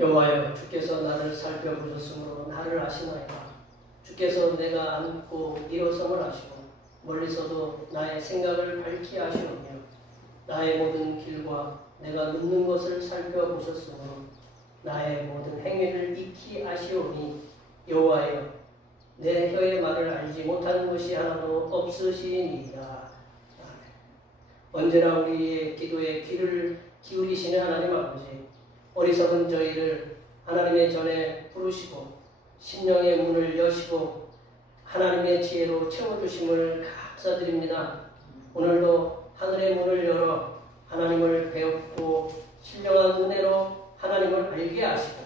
여호와여, 주께서 나를 살펴보셨으므로 나를 아시나이다. 주께서 내가 앉고 일어섬을 아시고 멀리서도 나의 생각을 밝히 아시오며 나의 모든 길과 내가 눕는 것을 살펴보셨으므로 나의 모든 행위를 익히 아시오니 여호와여, 내 혀의 말을 알지 못하는 것이 하나도 없으시니이다. 언제나 우리의 기도에 귀를 기울이시는 하나님 아버지, 어리석은 저희를 하나님의 전에 부르시고 심령의 문을 여시고 하나님의 지혜로 채워주심을 감사드립니다. 오늘도 하늘의 문을 열어 하나님을 배웠고 신령한 은혜로 하나님을 알게 하시고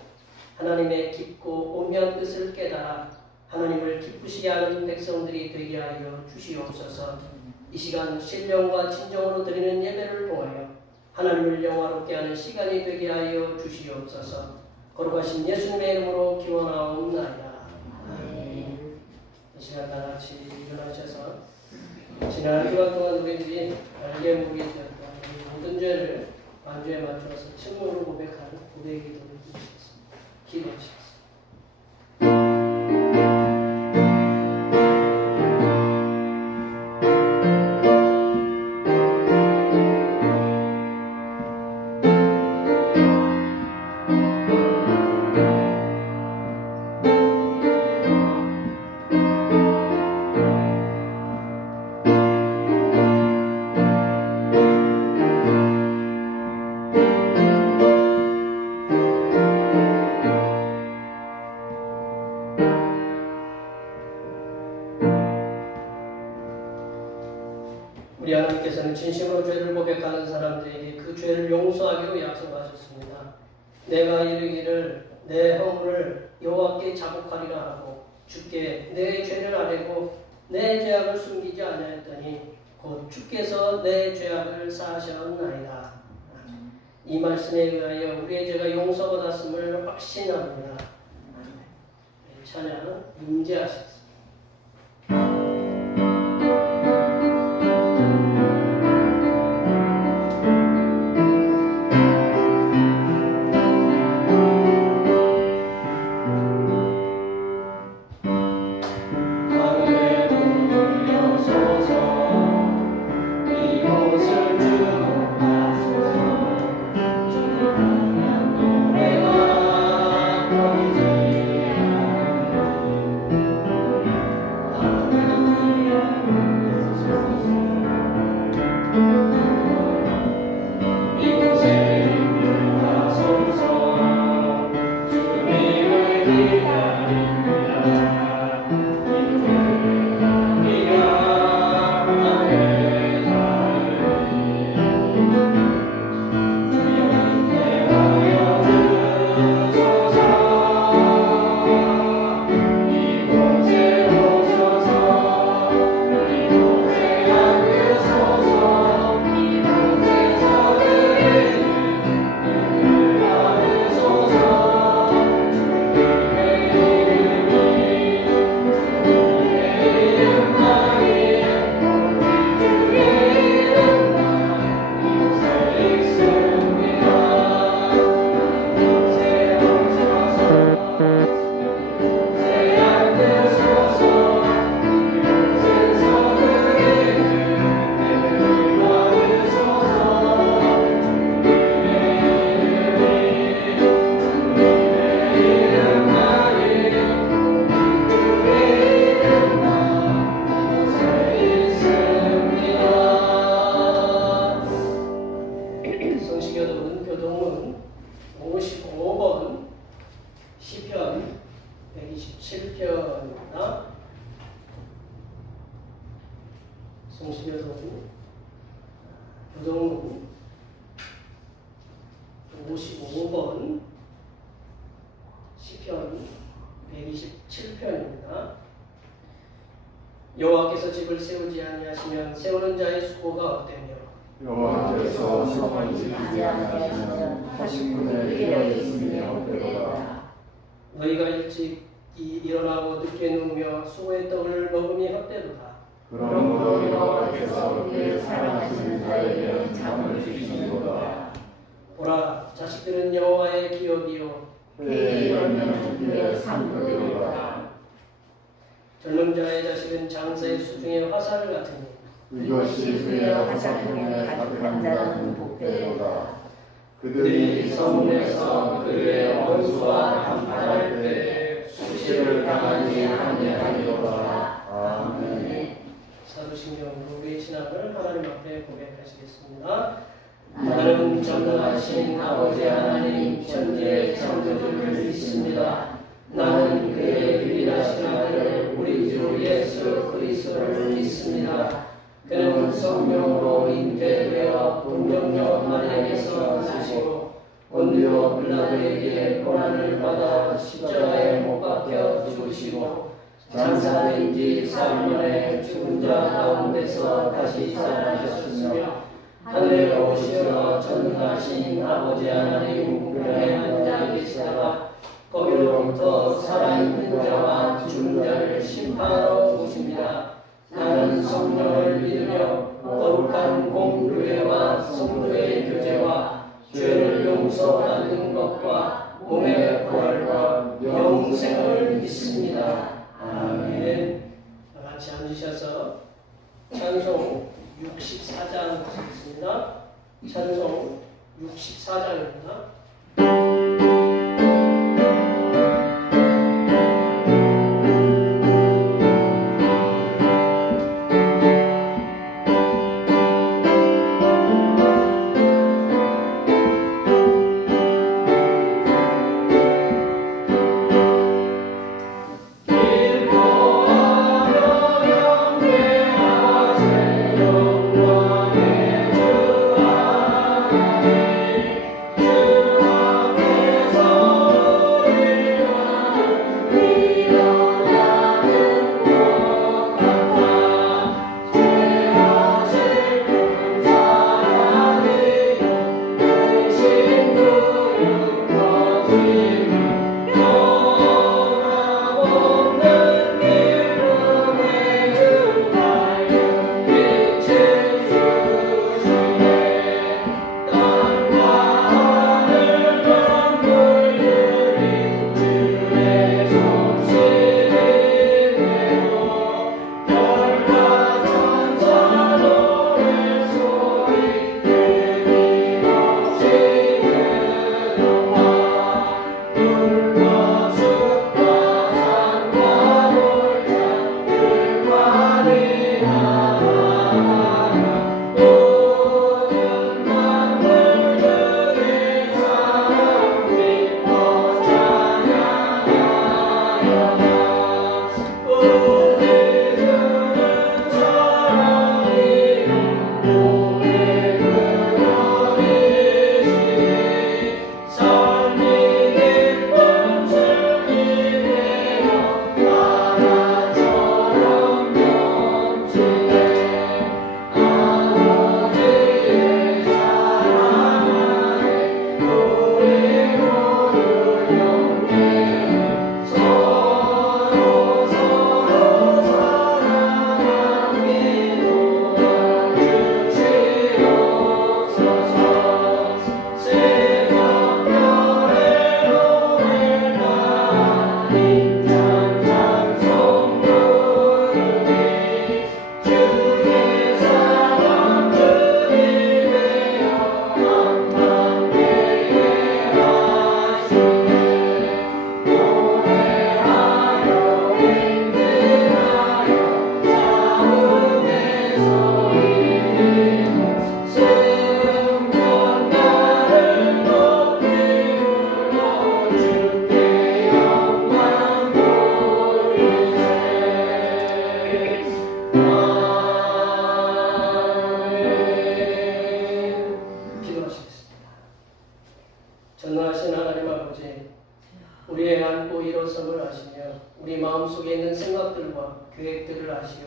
하나님의 깊고 오묘한 뜻을 깨달아 하나님을 기쁘시게 하는 백성들이 되게 하여 주시옵소서. 이 시간 신령과 진정으로 드리는 예배를 통하여 하나님을 영화롭게 하는 시간이 되게 하여 주시옵소서. 거룩하신 예수님의 이름으로 기원하옵나이다. 아멘. 이 시간 다 같이 일어나셔서 지난 기간 동안 우리들이 알게 모르게 되었던 모든 죄를 만주에 맞추어서 침묵으로 고백하는 고백의 기도를 드리겠습니다. 기도하시겠습니다. 우리 하나님께서는 진심으로 죄를 고백하는 사람들에게 그 죄를 용서하기로 약속하셨습니다. 내가 이르기를 내 허물을 여호와께 자복하리라 하고 주께 내 죄를 아뢰고 내 죄악을 숨기지 아니하였더니 곧 주께서 내 죄악을 사하셨나이다. 이 말씀에 의하여 우리의 죄가 용서받았음을 확신합니다. 찬양 임재하셨습니다. 송시교도는 교동문 55번 시편 127편입니다. 여호와께서 집을 세우지 아니하시면 세우는 자의 수고가 헛되며 여호와께서 성을 지키지 아니하시면 하신 분의 일이 있으니 헛되도다. 너희가 일찍 일어나고 늦게 누우며 수고의 떡을 먹음이 헛되도다. 그러므로 여호와께서 그의 사랑하시는 자에게 잠을 주시는도다. 보라, 자식들은 여호와의 기업이요 그의 열매는 그의 상급이로다. 젊은 자의 자식은 장사의 수중의 화살 같으니 이것이 그의 화살통에 가득한 자는 복되로다. 그들이 성문에서 그의 원수와 담판할 때 수치를 당하지 아니하리로다. 아멘. 사도신경으로 우리의 신앙을 하나님 앞에 고백하시겠습니다. 나는 전능하신 아버지 하나님 천지의 창조주를 믿습니다. 나는 그의 유일하신 아들 우리 주 예수 그리스도를 믿습니다. 그는 성령으로 잉태되어 동정녀 마리아에서 나시고 본디오 빌라도에게 고난을 받아 십자가에 못 박혀 죽으시고 장사된 지 3일 만에 죽은 자 가운데서 다시 살아나셨으며 하늘에 오시어 전능하신 아버지 하나님 우편에 앉아 계시다가 거기로부터 살아있는 자와 죽은 자를 심판하러 오십니다. 나는 성령을 믿으며 거룩한 공교회와 성도의 교제와 죄를 용서받는 것과 몸의 부활과 영생을 믿습니다. 아멘. 같이 앉으셔서 찬송 64장 보겠습니다. 찬송 64장입니다. 전능하신 하나님 아버지, 우리의 안고 일어섬을 아시며 우리 마음속에 있는 생각들과 계획들을 아시어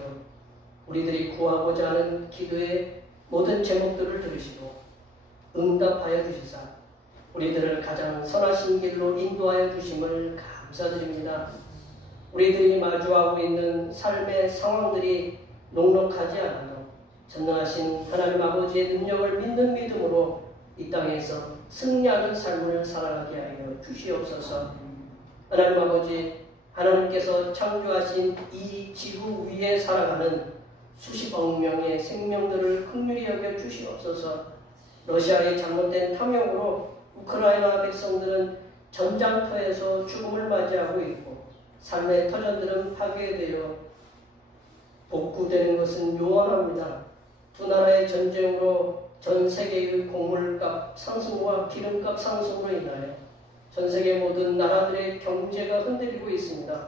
우리들이 구하고자 하는 기도의 모든 제목들을 들으시고 응답하여 주시사 우리들을 가장 선하신 길로 인도하여 주심을 감사드립니다. 우리들이 마주하고 있는 삶의 상황들이 녹록하지 않아도 전능하신 하나님 아버지의 능력을 믿는 믿음으로 이 땅에서 승리하는 삶을 살아가게 하여 주시옵소서. 하나님 아버지, 하나님께서 창조하신 이 지구 위에 살아가는 수십억 명의 생명들을 긍휼히 여겨 주시옵소서. 러시아의 잘못된 탐욕으로 우크라이나 백성들은 전장터에서 죽음을 맞이하고 있고 삶의 터전들은 파괴되어 복구되는 것은 요원합니다. 두 나라의 전쟁으로 전 세계의 곡물값 상승과 기름값 상승으로 인하여 전 세계 모든 나라들의 경제가 흔들리고 있습니다.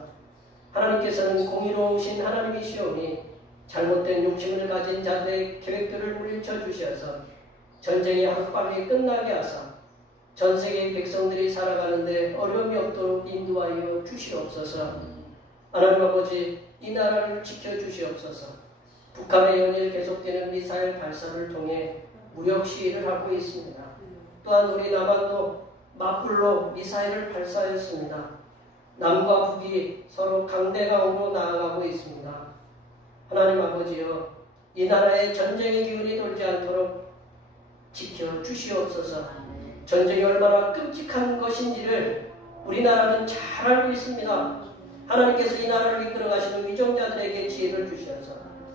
하나님께서는 공의로우신 하나님이시오니 잘못된 욕심을 가진 자들의 계획들을 물리쳐 주셔서 전쟁이 하루빨리 끝나게 하사 전 세계의 백성들이 살아가는데 어려움이 없도록 인도하여 주시옵소서. 하나님 아버지, 이 나라를 지켜주시옵소서. 북한의 연일 계속되는 미사일 발사를 통해 무력 시위를 하고 있습니다. 또한 우리 남한도 맞불로 미사일을 발사했습니다. 남과 북이 서로 강대강으로 나아가고 있습니다. 하나님 아버지여, 이 나라에 전쟁의 기운이 돌지 않도록 지켜주시옵소서. 전쟁이 얼마나 끔찍한 것인지를 우리나라는 잘 알고 있습니다. 하나님께서 이 나라를 이끌어가시는 위정자들에게 지혜를 주셔서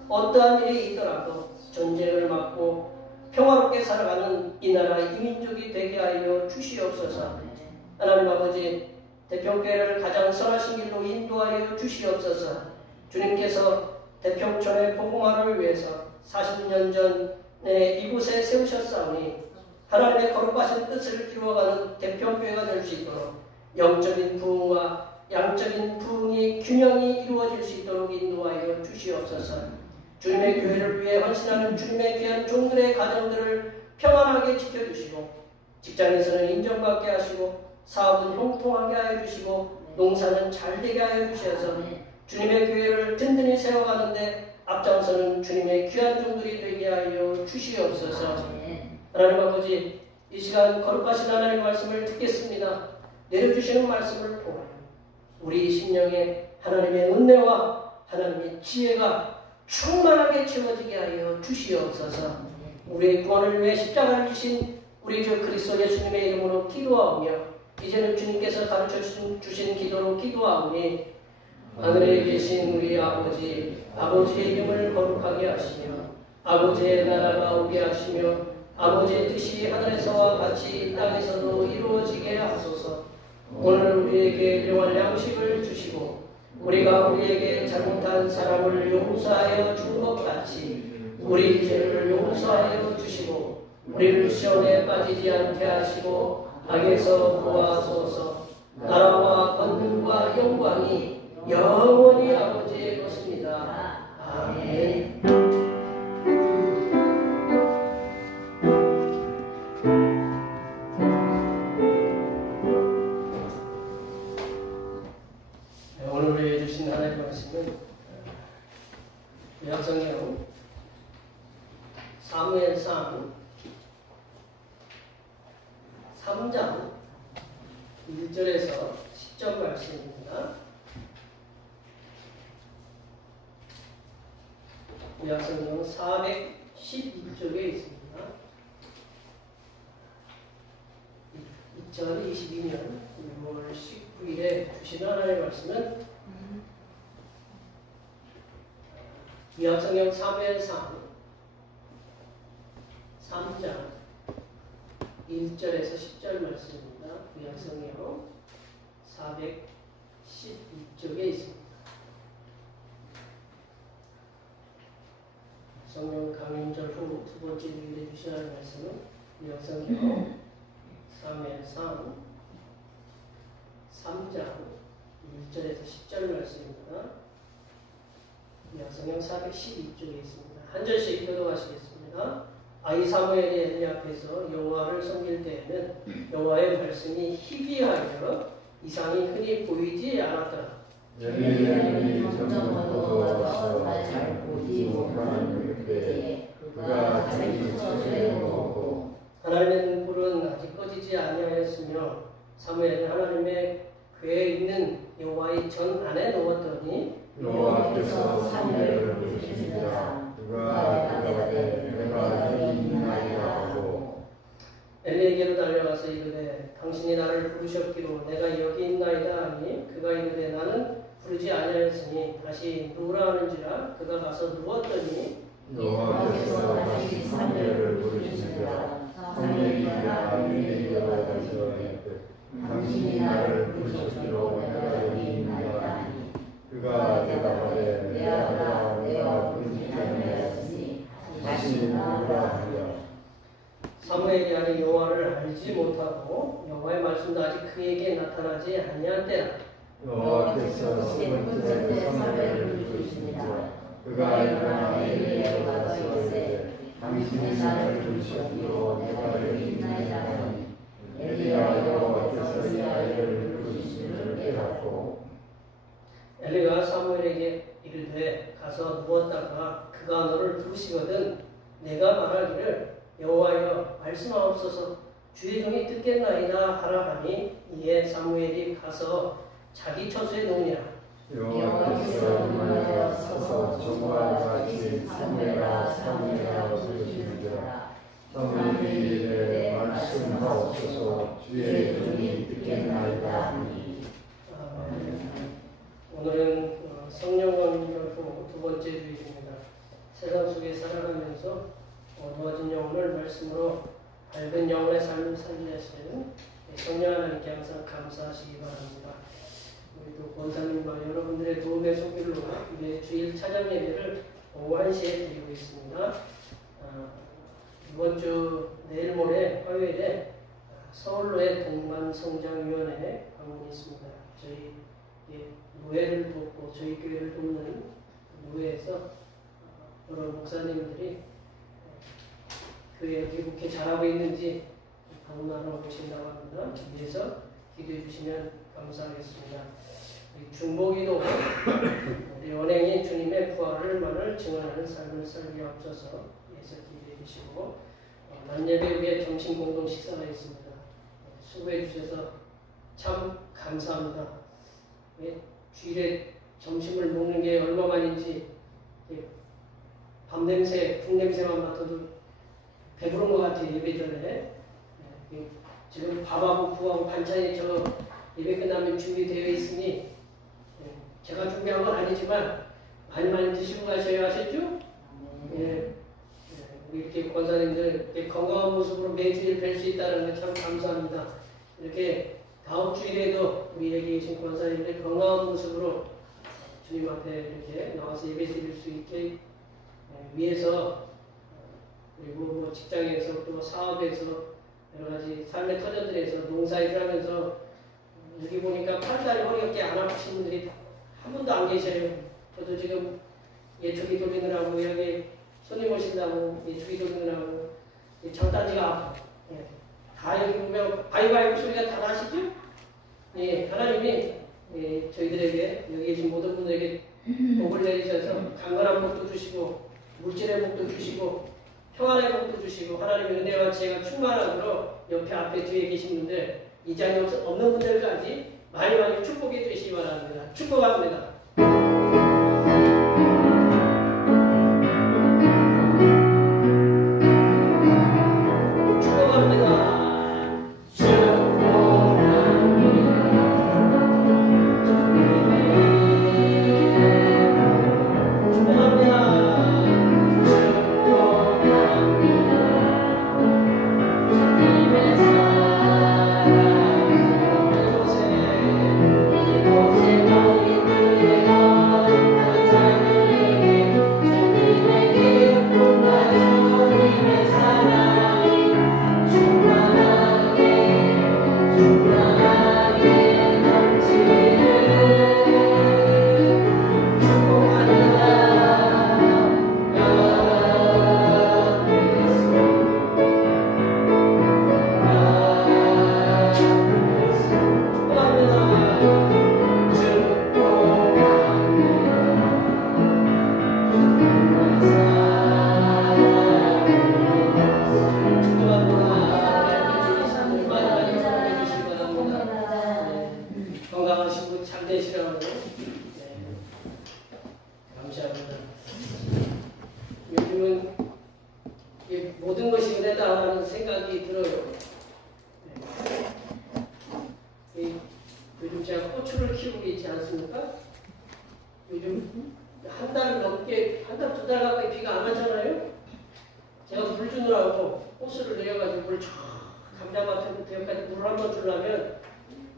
어떠한 일이 있더라도 전쟁을 막고 평화롭게 살아가는 이 나라 이민족이 되게 하여 주시옵소서. 하나님 아버지, 대평교회를 가장 선하신 길로 인도하여 주시옵소서. 주님께서 대평촌의 복음화를 위해서 40년 전에 이곳에 세우셨사오니 하나님의 거룩하신 뜻을 이루어가는 대평교회가 될 수 있도록 영적인 부흥과 양적인 부흥이 균형이 이루어질 수 있도록 인도하여 주시옵소서. 주님의 교회를 위해 헌신하는 주님의 귀한 종들의 가정들을 평안하게 지켜주시고 직장에서는 인정받게 하시고 사업은 형통하게 하여 주시고 농사는 잘되게 하여 주셔서 주님의 교회를 든든히 세워가는데 앞장서는 주님의 귀한 종들이 되게 하여 주시옵소서. 하나님 아버지, 이 시간 거룩하신 하나님의 말씀을 듣겠습니다. 내려주시는 말씀을 통하여 우리 심령에 하나님의 은혜와 하나님의 지혜가 충만하게 채워지게 하여 주시옵소서. 우리의 구원을 위해 십자가를 지신 우리 주 그리스도 예수님의 이름으로 기도하오며 이제는 주님께서 가르쳐 주신 기도로 기도하오니 하늘에 계신 우리 아버지, 아버지의 이름을 거룩하게 하시며 아버지의 나라가 오게 하시며 아버지의 뜻이 하늘에서와 같이 이 땅에서도 이루어지게 하소서. 오늘 우리에게 일용할 양식을 주시고 우리가 우리에게 잘못한 사람을 용서하여 준 것 같이 우리 죄를 용서하여 주시고 우리를 시험에 빠지지 않게 하시고 악에서 구하소서. 나라와 권능과 영광이 영원히 아버지의 것입니다. 아멘. 오늘 우리에게 주신 하나님의 말씀은 구약성경 사무엘상 3장 1절에서 10절 말씀입니다. 구약성경 412쪽에 있습니다. 2022년 6월 19일에 주신 하나님의 말씀은 구약성경 사무엘상 3장 1절에서 10절 말씀입니다. 구약성경 412쪽에 있습니다. 성령 강림절 후 두 번째 주일에 주시는 말씀은 구약성경 사무엘상 3장 1절에서 10절 말씀입니다. 구약성경 412쪽에 있습니다. 한 절씩 교독하시겠습니다. 아이 사무엘이 엘리 앞에서 여호와를 섬길 때에는 여호와의 말씀이 희귀하여 이상이 흔히 보이지 않았더라. 엘리야는 점점 어두워져 잘 보지 못하는 그때 그가 자기 처소에 누웠고 하나님의 눈불은 아직 꺼지지 아니하였으며 사무엘은 하나님의 궤에 있는 여호와의 전 안에 누웠더니 여호와께서 사무엘을 부르시니라. 그가 대답하되 내가 여기 있나이다 하고 그에게로 달려가서 이르되 당신이 나를 부르셨기로 내가 여기 있나이다 하니 그가 이르되 나는 부르지 아니하였으니 다시 누우라 하는지라 그가 가서 누웠더니 여호와께서 다시 사무엘을 부르시니라. 사무엘이 아비에게 와서 이르되 당신이 나를 부르셨기로 내가 여기 있나이다 하니 그가 대답하되 내 아들아 내가 부르지 아니하였으니 다시 누우라 하니라. 사무엘이 아직 여호와를 알지 못하고 여호와의 말씀도 아직 그에게 나타나지 아니한 때라. 여호와께서 세 번째 사무엘을 부르시니라. 그가 일어나 엘리에게 가서 이르되 당신이 나를 부르셨기로 내가 여기 있나이다 하니 엘리야 여호와께서 이 아이를 부르시기를 깨닫고 엘리가 사무엘에게 이르되 가서 누웠다가 그가 너를 부르시거든 내가 말하기를 여호와여 말씀하옵소서 주의 종이 듣겠나이다 하라 하니 이에 사무엘이 가서 자기 처소에 누우니라. 여호와께서 일어나서 서서 전과 같이 사무엘아 사무엘아 부르시니라. 사무엘이 이르되 말씀하옵소서 주의 종이 듣겠나이다 하니. 오늘은 성령권 결코 두 번째 주일입니다. 세상 속에 살아가면서 어두워진 영혼을 말씀으로 밝은 영혼의 삶을 살게 하시는 성령 하나님께 항상 감사하시기 바랍니다. 우리 또 권사님과 여러분들의 도움의 손길로 우리의 주일 찬양 예배를 오후 1시에 드리고 있습니다. 이번 주 내일 모레 화요일에 서울로의 동반성장위원회 방문이 있습니다. 저희 노회를 돕고 저희 교회를 돕는 노회에서 여러 목사님들이 교회 어떻게 그렇게 잘하고 있는지 방문하러 오신다고 합니다. 위해서 기도해 주시면 감사하겠습니다. 중보기도 우리 연행인 주님의 부활을 증언하는 삶을 살기 앞서서 위해서 기도해 주시고 만예배 후에 점심 공동 식사가 있습니다. 수고해 주셔서 참 감사합니다. 주일에 점심을 먹는 게 얼마만인지 밤냄새, 국냄새만 맡아도 배부른 것 같아요. 예배 전에. 지금 밥하고 국하고 반찬이 저 예배 끝나면 준비되어 있으니 제가 준비한 건 아니지만 많이 드시고 가셔야 하셨죠? 우리 이렇게 권사님들 이렇게 건강한 모습으로 매주일 뵐 수 있다는 건 참 감사합니다. 이렇게 다음 주일에도 우리 여기 계신 권사님들 건강한 모습으로 주님 앞에 이렇게 나와서 예배 드릴 수 있게 위해서 그리고 직장에서 또 사업에서 여러 가지 삶의 터전들에서 농사일을 하면서 여기 보니까 팔다리 허리가 안 아프신 분들이 한 분도 안 계셔요. 저도 지금 예초기 돌리느라고 여기 손님 오신다고 예초기 돌리느라고 장단지가 아파. 다 여기 보면 바이바이 소리가 다 나시죠? 하나님이 저희들에게 여기 계신 모든 분들에게 복을 내리셔서 강건한 복도 주시고 물질의 복도 주시고 평안의 복도 주시고 하나님의 은혜와 지혜가 충만하도록 옆에 앞에 뒤에 계신 분들 이 자리에 없는 분들까지 많이 축복해 주시기 바랍니다. 축복합니다. 모든 것이 은혜다 하는 생각이 들어요. 두 달 가까이 비가 안 왔잖아요. 제가 물 주느라고 호스를 내려가지고 물 쫙 감자밭에부터 여기까지 물을 한번 주려면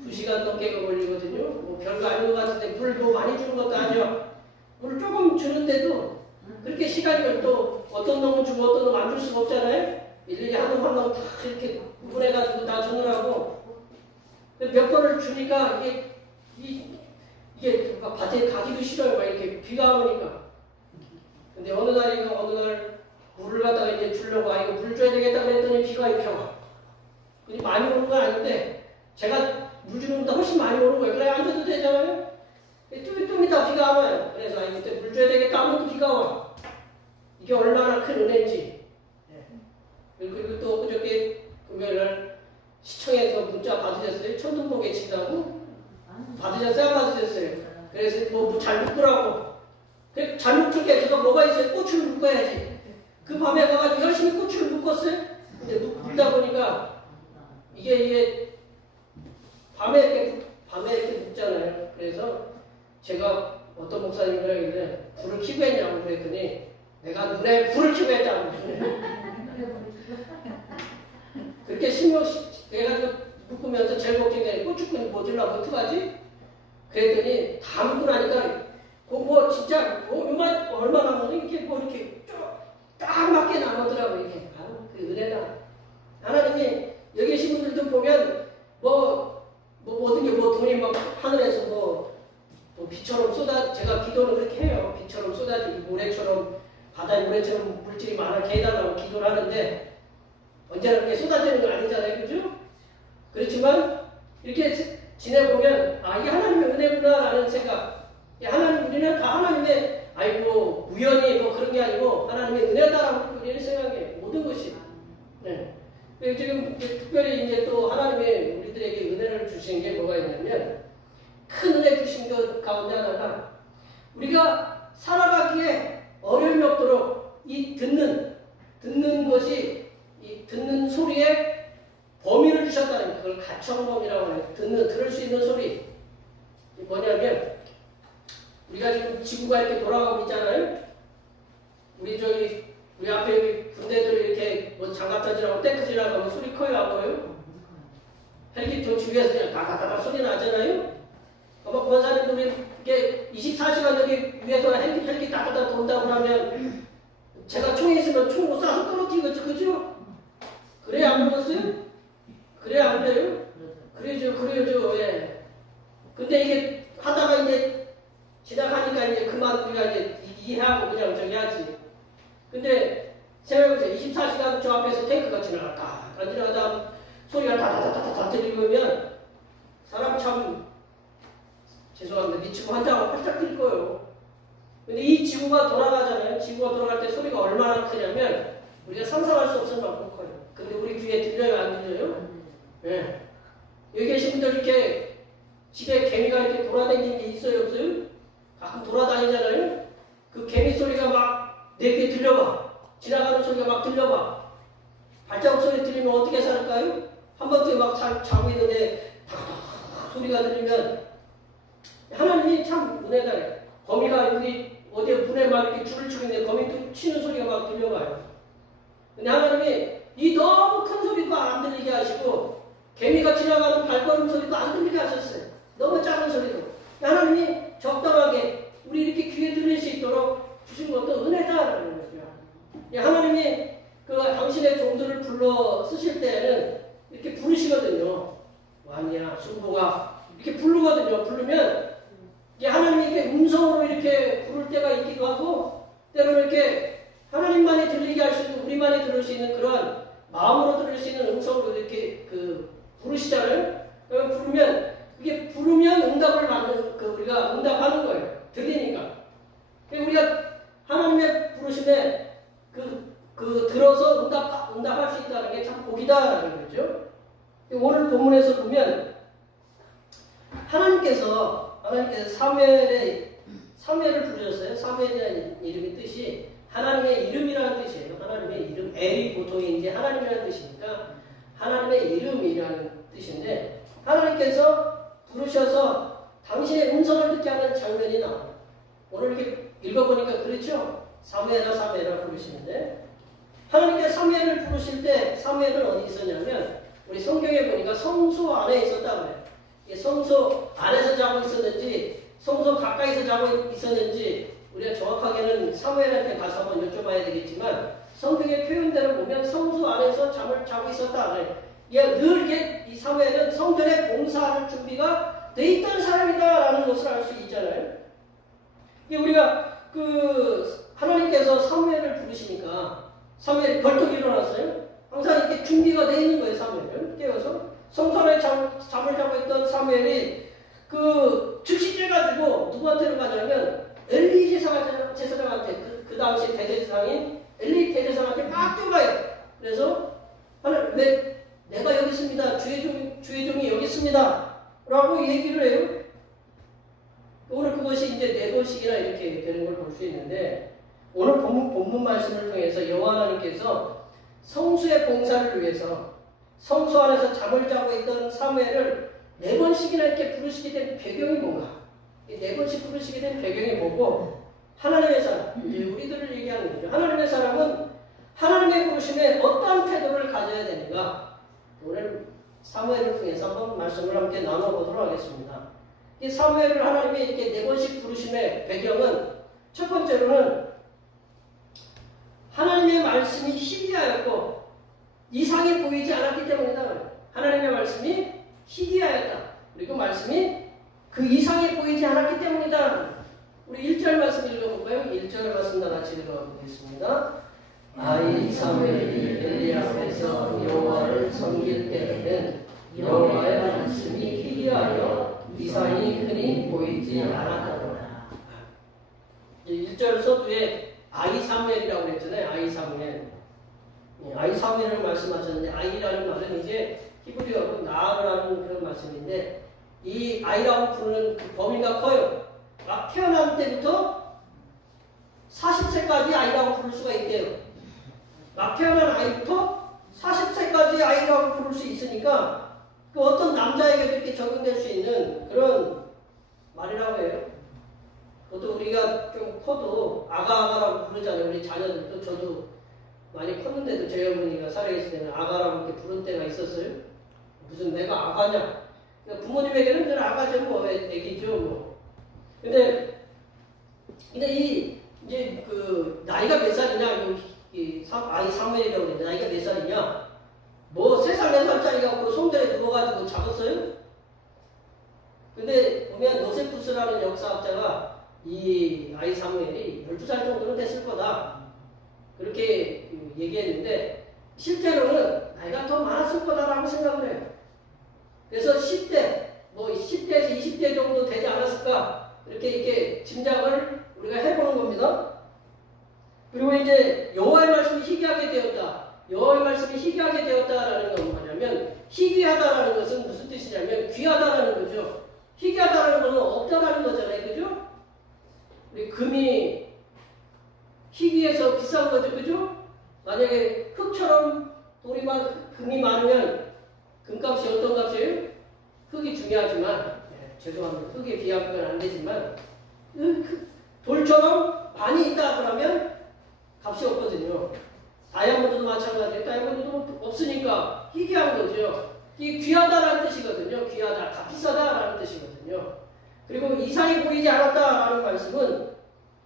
2시간 넘게 걸리거든요. 뭐 별거 아닌 것 같은데 물 뭐 많이 주는 것도 아니야. 물 조금 주는데도 그렇게 시간이 걸또 어떤 놈은 주고 어떤 놈은 안 줄 수가 없잖아요. 일일이 한 놈 한 놈 다 이렇게 구분해가지고 다 주느라고 몇 번을 주니까 이게 막 밭에 가기도 싫어요. 막 이렇게 비가 오니까. 근데 어느 날 물을 갖다가 이제 주려고 이거 물 줘야 되겠다 그랬더니 비가 이렇게 와. 근데 많이 오는 건 아닌데 제가 물 주는 것보다 훨씬 많이 오는 거예요. 그래 안 줘도 되잖아요. 좀 이따 비가 와요. 그래서 이때 물 줘야 되겠다 하면 또 비가 와. 이게 얼마나 큰 은혜인지. 그리고 또 그저께 금요일날 시청에서 문자 받으셨어요? 천둥번개 친다고? 받으셨어요? 안 받으셨어요? 그래서 뭐 잘 묶으라고. 잘 묶을 게 그거 뭐가 있어요? 꽃을 묶어야지. 그 밤에 가가지고 열심히 꽃을 묶었어요? 근데 묶다 보니까 이게 밤에 이렇게 묶잖아요. 그래서 제가 어떤 목사님이 그러길래 불을 켜고 했냐고 그랬더니 내가 눈에 불을 켜고 했다고 그렇게 내가 묶으면서 제일 걱정이 꽃죽꾼이 뭐 들라고 어떡하지? 그랬더니 다 묶고 나니까 뭐 진짜 얼마나 남았는데 이렇게 뭐 이렇게 딱 맞게 남았더라고. 이렇게 그 은혜다. 하나님이 여기 계신 분들도 보면 모든 게 돈이 막 하늘에서 뭐 비처럼 제가 기도를 그렇게 해요. 비처럼 쏟아지고 모래처럼 바다의 모래처럼 물질이 많게 해달라고 기도를 하는데 언제나 그렇게 쏟아지는 건 아니잖아요. 그죠? 그렇지만 이렇게 지내보면 이게 하나님의 은혜구나라는 생각. 우리는 다 하나님의 우연히 그런 게 아니고 하나님의 은혜다라고 우리는 생각해요. 모든 것이. 네. 지금 특별히 이제 또 하나님의 우리들에게 은혜를 주신 게 뭐가 있냐면 큰 은혜 주신 것 가운데 하나가 우리가 살아가기에 어려움이 없도록 이 듣는 것이 이 듣는 소리에 범위를 주셨다는 그걸 가청범위라고 해요. 들을 수 있는 소리. 뭐냐면 우리가 지금 지구가 이렇게 돌아가고 있잖아요. 우리 앞에 여기 군대들 이렇게 뭐 장갑차지라고 탱크지라고 하면 소리 커요, 안 커요? 헬기 주위에서 그냥 다다다다 소리 나잖아요. 권사님들이 이게 24시간 여기 위에서 헬기 다다다 돈다고 하면 제가 총이 있으면 총으로 쏴서 떨어뜨리겠죠, 그죠? 그래 안 그랬어요? 그래 안 그래요? 그래죠, 예. 근데 이게 하다가 이제 지나가니까 이제 그만 우리가 이제 이해하고 그냥 저기 하지. 근데 생각해보세요. 24시간 저 앞에서 탱크가 지나가다 소리가 다다다다다 들리면 사람 참 죄송합니다. 미치고 환장하고 팔짝 뛸 거예요. 근데 이 지구가 돌아가잖아요. 지구가 돌아갈 때 소리가 얼마나 크냐면 우리가 상상할 수 없을 만큼 커요. 근데 우리 귀에 들려요, 안 들려요? 네. 여기 계신 분들 이렇게 집에 개미가 이렇게 돌아다니는 게 있어요, 없어요? 가끔 돌아다니잖아요. 그 개미 소리가 막 내 귀에 들려봐. 지나가는 소리가 막 들려봐. 발자국 소리 들리면 어떻게 살까요? 한 번쯤에 막 자고 있는데 소리가 들리면 하나님이 참 은혜다요. 거미가 여기 어디에 문에 막 이렇게 줄을 치고 있는데 거미 치는 소리가 막 들려가요. 근데 하나님이 이 너무 큰 소리도 안 들리게 하시고 개미가 지나가는 발걸음 소리도 안 들리게 하셨어요. 너무 작은 소리도. 하나님이 적당하게 우리 이렇게 귀에 들릴 수 있도록 주신 것도 은혜다라는 거죠. 하나님이 당신의 종들을 불러 쓰실 때는 이렇게 부르시거든요. 왕이야, 순보가 이렇게 부르거든요. 부르면 이게 하나님이 이렇게 음성으로 이렇게 부를 때가 있기도 하고 때로는 이렇게 하나님만이 들리게 할 수 있는 우리만이 들을 수 있는 그런 마음으로 들을 수 있는 음성으로 이렇게 부르시잖아요. 그러면 부르면 응답을 받는 우리가 응답하는 거예요. 들리니까. 우리가 하나님의 부르심에 들어서 응답할 수 있다는 게 참 복이다라는 거죠. 오늘 본문에서 보면 하나님께서 사무엘을 부르셨어요. 사무엘이라는 이름의 뜻이 하나님의 이름이라는 뜻이에요. 하나님의 이름. 엘이 보통이 이제 하나님이라는 뜻이니까 하나님의 이름이라는 뜻인데 하나님께서 부르셔서 당신의 음성을 듣게 하는 장면이 나와요. 오늘 이렇게 읽어보니까 그렇죠? 사무엘아 부르시는데 하나님께 사무엘을 부르실 때 사무엘은 어디 있었냐면 우리 성경에 보니까 성소 안에 있었다고 해요. 성소 안에서 자고 있었는지 성소 가까이서 자고 있었는지 우리가 정확하게는 사무엘한테 가서 한번 여쭤봐야 되겠지만 성경의 표현대로 보면 성소 안에서 잠을 자고 있었다. 늘 이 사무엘은 성전의 봉사할 준비가 돼 있던 사람이다라는 것을 알 수 있잖아요. 우리가 하나님께서 사무엘을 부르시니까 사무엘이 벌떡 일어났어요. 항상 이렇게 준비가 돼 있는 거예요. 사무엘은 깨어서 성전에 잠을 자고 있던 사무엘이 즉시 깨가지고 누구한테로 가냐면 엘리 제사장한테 그 당시 대제사장인 엘리 대제사장한테 막 뛰어가요. 그래서 왜 내가 여기 있습니다. 주의 종이 여기 있습니다. 라고 얘기를 해요. 오늘 그것이 이제 4번씩이나 이렇게 되는 걸 볼 수 있는데 오늘 본문 말씀을 통해서 여호와 하나님께서 성수의 봉사를 위해서 성소 안에서 잠을 자고 있던 사무엘을 4번씩이나 이렇게 부르시게 된 배경이 뭔가? 이 4번씩 부르시게 된 배경이 뭐고? 하나님의 사람, 이제 우리들을 얘기하는 거죠. 하나님의 사람은 하나님의 부르심에 어떠한 태도를 가져야 되는가? 오늘 사무엘을 통해서 한번 말씀을 함께 나눠보도록 하겠습니다. 이 사무엘을 하나님이 이렇게 4번씩 부르심의 배경은 첫 번째로는 하나님의 말씀이 희귀하였고 이상이 보이지 않았기 때문이다. 하나님의 말씀이 희귀하였다. 그리고 말씀이 그 이상이 보이지 않았기 때문이다. 우리 1절 말씀 읽어볼까요? 1절 말씀 다 같이 읽어보겠습니다. 아이 사무엘이 엘리 앞에서 여호와를 섬길 때에는 여호와의 말씀이 희귀하여 이상이 흔히 보이지 않았다더라. 1절 서두에 아이 사무엘이라고 했잖아요. 아이 사무엘. 아이 사무엘을 말씀하셨는데 아이라는 말은 이제 히브리어로 나아라는 그런 말씀인데 이 아이라고 부르는 그 범위가 커요. 막 태어난 때부터 40세까지 아이라고 부를 수가 있대요. 막 태어난 아이부터 40세까지 아이라고 부를 수 있으니까 그 어떤 남자에게도 이렇게 적용될 수 있는 그런 말이라고 해요. 또 우리가 좀 커도 아가라고 부르잖아요. 우리 자녀들도 저도 많이 컸는데도 저희 어머니가 살아있을 때는 아가라고 이렇게 부른 때가 있었어요. 무슨 내가 아가냐? 그러니까 부모님에게는 늘 아가죠, 뭐 애기죠, 뭐. 근데 이제 그 나이가 몇 살이냐? 아이 사무엘이라고 그랬는데 나이가 몇 살이냐? 뭐 3살, 4살짜리가 그 송전에 누워가지고 잡았어요? 근데 보면 요세푸스라는 역사학자가 이 아이 사무엘이 12살 정도는 됐을 거다. 그렇게 얘기했는데 실제로는 나이가 더 많았을 거다라고 생각을 해요. 그래서 10대, 뭐 10대에서 20대 정도 되지 않았을까? 이렇게 짐작을 우리가 해보는 겁니다. 그리고 이제 여호와의 말씀이 희귀하게 되었다. 여호와의 말씀이 희귀하게 되었다라는 건 뭐냐면 희귀하다라는 것은 무슨 뜻이냐면 귀하다라는 거죠. 희귀하다라는 것은 없다라는 거잖아요. 그죠? 우리 금이 희귀해서 비싼 거죠. 그죠? 만약에 흙처럼 금이 많으면 금값이 어떤 값이에요? 흙이 중요하지만 죄송합니다. 흙에 비하면 안 되지만 돌처럼 많이 있다 그러면 값이 없거든요. 다이아몬드도 마찬가지예요. 다이아몬드도 없으니까 희귀한 거죠. 이게 귀하다라는 뜻이거든요. 귀하다, 값비싸다라는 뜻이거든요. 그리고 이상이 보이지 않았다라는 말씀은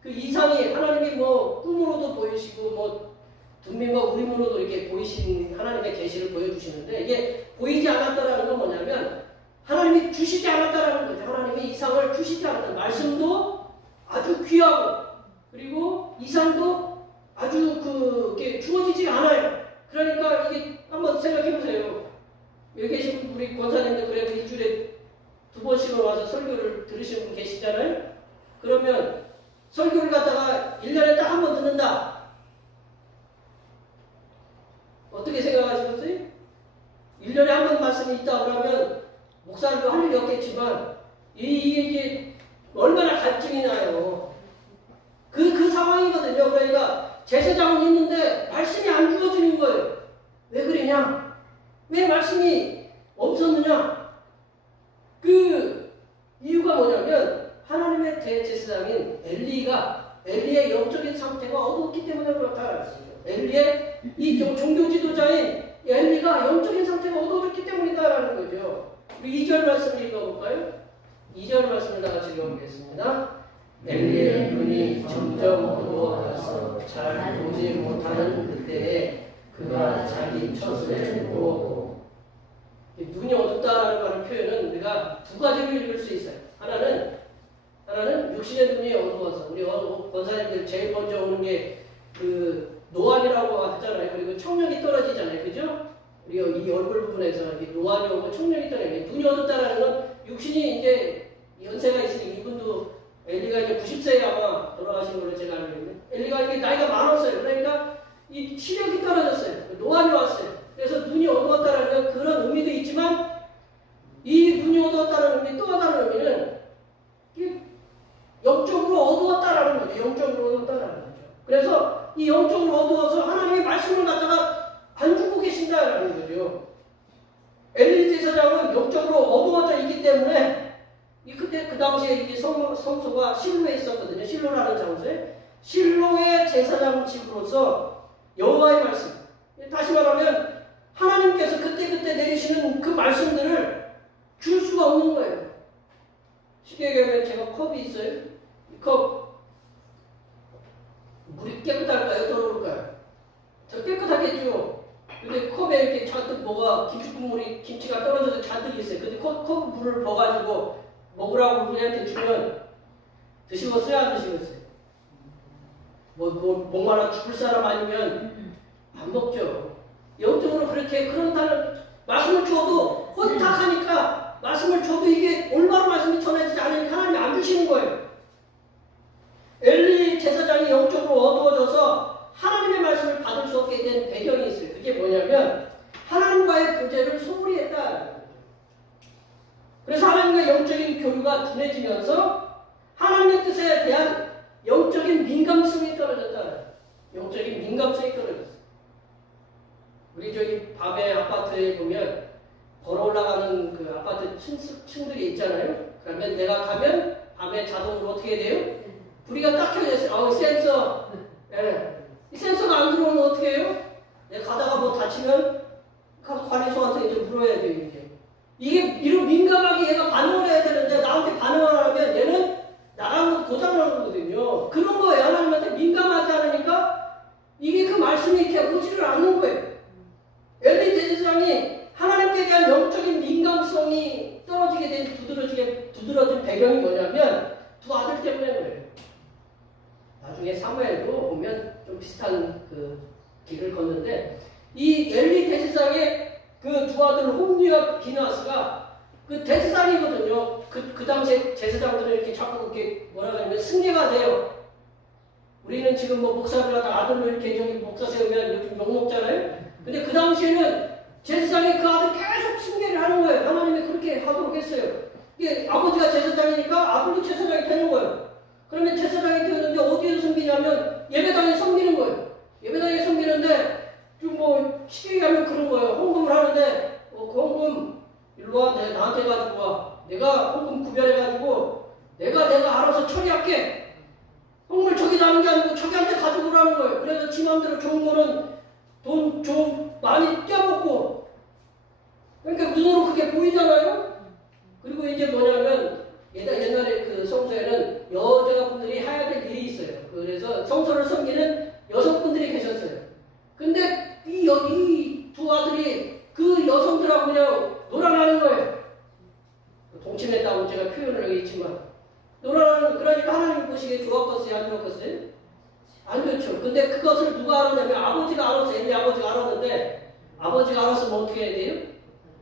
그 이상이 하나님이 뭐 꿈으로도 보이시고 뭐 둔민과 우림으로도 이렇게 보이신 하나님의 계시를 보여주시는데 이게 보이지 않았다라는 건 뭐냐면 하나님이 주시지 않았다라는 거죠. 하나님이 이상을 주시지 않았다. 말씀도 아주 귀하고 그리고 이상도 아주 그게 주어지지 않아요. 그러니까 이게 한번 생각해 보세요. 여기 계신 우리 권사님들 그래도 일주일에 2번씩은 와서 설교를 들으시는 분 계시잖아요. 그러면 설교를 갖다가 1년에 딱 한 번 듣는다. 어떻게 생각하시겠어요? 1년에 한 번 말씀이 있다 그러면 목사님도 할 일이 없겠지만 이게 얼마나 갈증이 나요. 그 상황이거든요. 그러니까 제사장은 있는데 말씀이 안 주어지는 거예요. 왜 그러냐? 왜 말씀이 없었느냐? 그 이유가 뭐냐면 하나님의 대제사장인 엘리의 영적인 상태가 엘리의 이 종교 지도자인 엘리가 영적인 상태가 어두워졌기 때문이다라는 거죠. 우리 2절 말씀을 읽어볼까요? 2절 말씀을 다 같이 읽어보겠습니다. 엘리의 눈이 점점 어두워져서 잘 보지 못하는 그때에 그가 자기 젖을 누웠고, 눈이 어둡다라는 말을 표현은 우리가 두 가지로 읽을 수 있어요. 하나는 육신의 눈이 어두워서, 우리 권사님들 제일 먼저 오는 게 그 노안이라고 하잖아요. 그리고 청력이 떨어지잖아요. 그죠? 우리 이 얼굴 부분에서 노안이 오고 청력이 떨어져요. 눈이 어둡다라는 건 육신이 이제 연세가 있으니, 이분도 엘리가 이제 90세에 아마 돌아가신 걸로 제가 알고 있는데, 엘리가 이게 나이가 많았어요. 그러니까 이 시력이 떨어졌어요. 노안이 왔어요. 그래서 눈이 어두웠다라는 그런 의미도 있지만, 이 눈이 어두웠다는 의미, 또 다른 의미는 영적으로 어두웠다라는 거죠. 영적으로 어두웠다라는 거죠. 그래서 이 영적으로 어두워서 하나님의 말씀을 갖다가 안 주고 계신다라는 거죠. 엘리 제사장은 영적으로 어두워져 있기 때문에, 그때 그 당시에 이게 성소가 실로에 있었거든요. 실로라는 장소에. 실로의 제사장 집으로서 여호와의 말씀, 다시 말하면 하나님께서 그때그때 내리시는 그 말씀들을 줄 수가 없는 거예요. 쉽게 얘기하면 제가 컵이 있어요. 이 컵 물이 깨끗할까요? 더러울까요? 더 깨끗하겠죠. 근데 컵에 이렇게 잔뜩 김치가 떨어져서 잔뜩 있어요. 근데 컵 물을 버가지고 먹으라고 우리한테 주면 드시겠어요? 안 드시겠어요? 목마라 죽을 사람 아니면 안 먹죠. 영적으로 그런 말씀을 줘도 혼탁하니까, 말씀을 줘도 이게 올바른 말씀이 전해지지 않으니까 하나님이 안 주시는 거예요. 엘리 제사장이 영적으로 어두워져서 하나님의 말씀을 받을 수 없게 된 배경이 있어요. 그게 뭐냐면 하나님과의 교제를 소홀히 했다. 그래서 하나님과 영적인 교류가 둔해지면서 하나님의 뜻에 대한 영적인 민감성이 떨어졌다. 영적인 민감성이 떨어졌어요. 우리 저기 밤에 아파트에 보면 걸어 올라가는 그 아파트 층들이 있잖아요. 그러면 내가 가면 밤에 자동으로 어떻게 돼요? 불이가 딱 켜져 있어요. 센서. 예. 이 센서가 안 들어오면 어떻게 해요? 내가 가다가 뭐 다치면 가서 관리소한테 이제 물어야 돼요. 이게 이런 민감하게 얘가 반응을 해야 되는데 나한테 반응을 하면 얘는 나가면 고장나는 거거든요. 그런 거예요. 하나님한테 민감하지 않으니까 이게 그 말씀이 이렇게 오지를 않는 거예요. 엘리 제사장이 하나님께 대한 영적인 민감성이 떨어지게 된 두드러진 배경이 뭐냐면 두 아들 때문에 그래요. 나중에 사무엘도 보면 좀 비슷한 그 길을 걷는데, 이 엘리 제사장의 그 두 아들 홈리와 비나스가 그 대제사장이거든요. 그 당시에 제사장들은 이렇게 자꾸 이렇게 뭐라 그러면 승계가 돼요. 우리는 지금 뭐 목사를 하다 아들로 이렇게 여기 목사 세우면 요즘 욕먹잖아요. 근데 그 당시에는 제사장이 그 아들 계속 승계를 하는 거예요. 하나님이 그렇게 하도록 했어요. 이게 아버지가 제사장이니까 아들도 제사장이 되는 거예요. 그러면 제사장이 되었는데 어디에서 섬기냐면 예배당에 섬기는 거예요. 예배당에 섬기는데 좀 뭐 쉽게 얘기하면 그런 거예요. 헌금을 하는데 그 헌금 일로 와, 나한테 가지고 와. 내가 헌금 구별해가지고 내가 알아서 처리할게. 헌금을 저기다 하는 게 아니고 저기한테 가지고 오라는 거예요. 그래서 지 맘대로 좋은 거는 돈 좀 많이 떼어먹고, 그러니까 눈으로 그게 보이잖아요. 그리고 이제 뭐냐면 옛날에 그 성소에는 여자분들이 해야 될 일이 있어요. 그래서 성소를 섬기는 여성분들이 계셨어요. 근데 이 두 아들이 그 여성들하고 그냥 놀아나는 거예요. 동침했다고 제가 표현을 하겠지만 놀아나는, 그러니까 하나님 보시기에 좋았겠어요? 안 좋았겠어요? 안 좋죠. 근데 그것을 누가 알았냐면 아버지가 알았어요. 애미 아버지가 알았는데, 아버지가 알았으면 어떻게 해야 돼요?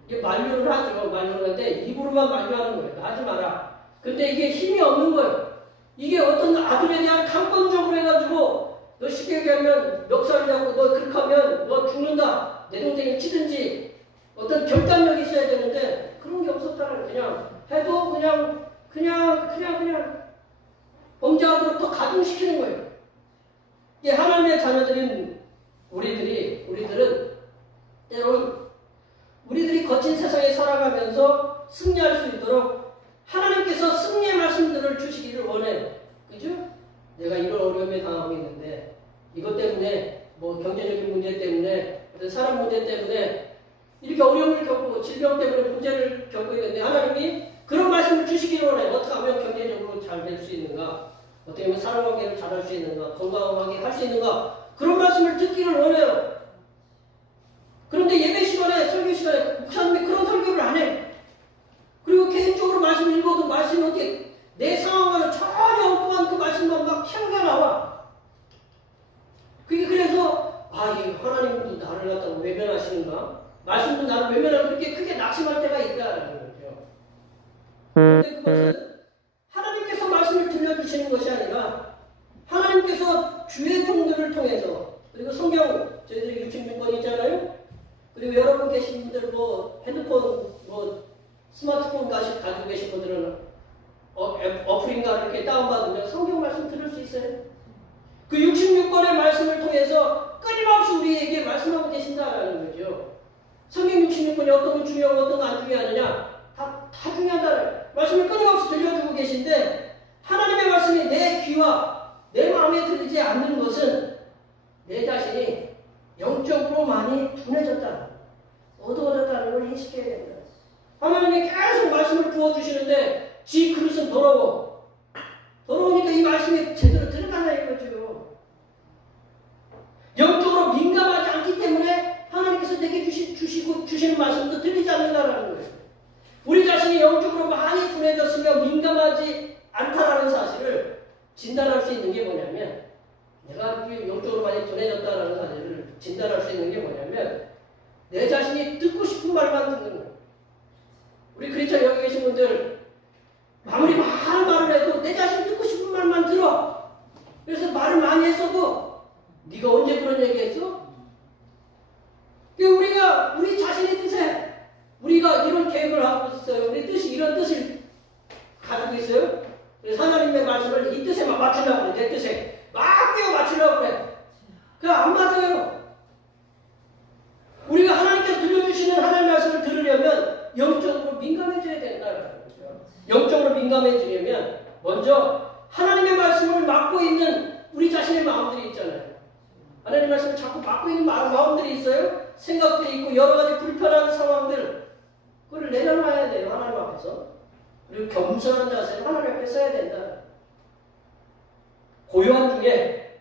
이게 만류를 하죠. 만류를 하는데 입으로만 만류하는 거예요. 하지 마라. 근데 이게 힘이 없는 거예요. 이게 어떤 아들에 대한 강권적으로 해가지고 너 쉽게 얘기하면 멱살이라고 너 그렇게 하면 너 죽는다. 내 동생이 치든지 어떤 결단력이 있어야 되는데 그런 게 없었다는, 그냥 해도 그냥 범죄하도록 더 가중시키는 거예요. 이게 하나님의 자녀들인 우리들은 때로는 우리들이 거친 세상에 살아가면서 승리할 수 있도록 하나님께서 승리의 말씀들을 주시기를 원해요. 그죠? 내가 이런 어려움에 당하고 있는데 이것 때문에 뭐 경제적인 문제 때문에, 어떤 사람 문제 때문에 이렇게 어려움을 겪고 질병 때문에 문제를 겪고 있는데 하나님이 그런 말씀을 주시기를 원해요. 어떻게 하면 경제적으로 잘 될 수 있는가? 어떻게 하면 사랑관계를 잘할 수 있는가? 건강하게 할 수 있는가? 그런 말씀을 듣기를 원해요. 그런데 예배 시간에, 설교 시간에 목사님이 그런 설교를 안 해. 그리고 개인적으로 말씀을 읽어도 말씀이 어떻게 내 상황과는 전혀 엉뚱한 그 말씀만 막 튀어가 나와. 그게 그래서 이 하나님도 나를 갖다가 외면하시는가? 말씀도 나를 외면하고 그렇게 크게 낙심할 때가 있다라는 거죠. 그런데 그것은 하나님께서 말씀을 들려주시는 것이 아니라 하나님께서 주의 종들을 통해서, 그리고 성경 저희들이 66권 있잖아요. 그리고 여러분 계신 분들 핸드폰 스마트폰 가지고 계신 분들은 어플인가 이렇게 다운받으면 성경 말씀 들을 수 있어요. 그 66권의 말씀을 통해서 끊임없이 우리에게 말씀하고 계신다라는 거죠. 성경 66권이 어떤 거 중요하고 어떤 거 안 중요하느냐? 다 중요하다는 말씀을 끊임없이 들려주고 계신데, 하나님의 말씀이 내 귀와 내 마음에 들리지 않는 것은 내 자신이 영적으로 많이 둔해졌다, 어두워졌다는 걸 인식해야 된다. 하나님이 계속 말씀을 부어주시는데 지 그릇은 더러우니까 이 말씀이 제대로 들어가냐 이거죠. 영적으로 민감하지 않기 때문에 하나님께서 내게 주시는 말씀도 들리지 않는다라는 거예요. 우리 자신이 영적으로 많이 둔해졌으며 민감하지 않다라는 사실을 진단할 수 있는 게 뭐냐면, 내가 영적으로 많이 둔해졌다라는 사실을 진단할 수 있는 게 뭐냐면, 내 자신이 듣고 싶은 말만 듣는 거예요. 우리 크리스천 여기 계신 분들 아무리 많은 말을 해도 내 자신이 듣고 싶은 말만 들어. 그래서 말을 많이 했어도 네가 언제 그런 얘기했어? 우리가 우리 자신의 뜻에 우리가 이런 계획을 하고 있어요. 우리 뜻이 이런 뜻을 가지고 있어요. 그래서 하나님의 말씀을 이 뜻에만 맞추려고 그래. 내 뜻에 막 끼워 맞추려고 그래. 그냥 안 맞아요. 우리가 하나님께서 들려주시는 하나님의 말씀을 들으려면 영적으로 민감해져야 된다는 거죠. 영적으로 민감해지려면 먼저 하나님의 말씀을 맡고 있는 우리 자신의 마음들이 있잖아요. 하나님의 말씀을 자꾸 맡고 있는 마음들이 있어요. 생각들이 있고 여러 가지 불편한 상황들, 그걸 내려놔야 돼요. 하나님 앞에서. 그리고 겸손한 자세로 하나님 앞에 서야 된다. 고요한 중에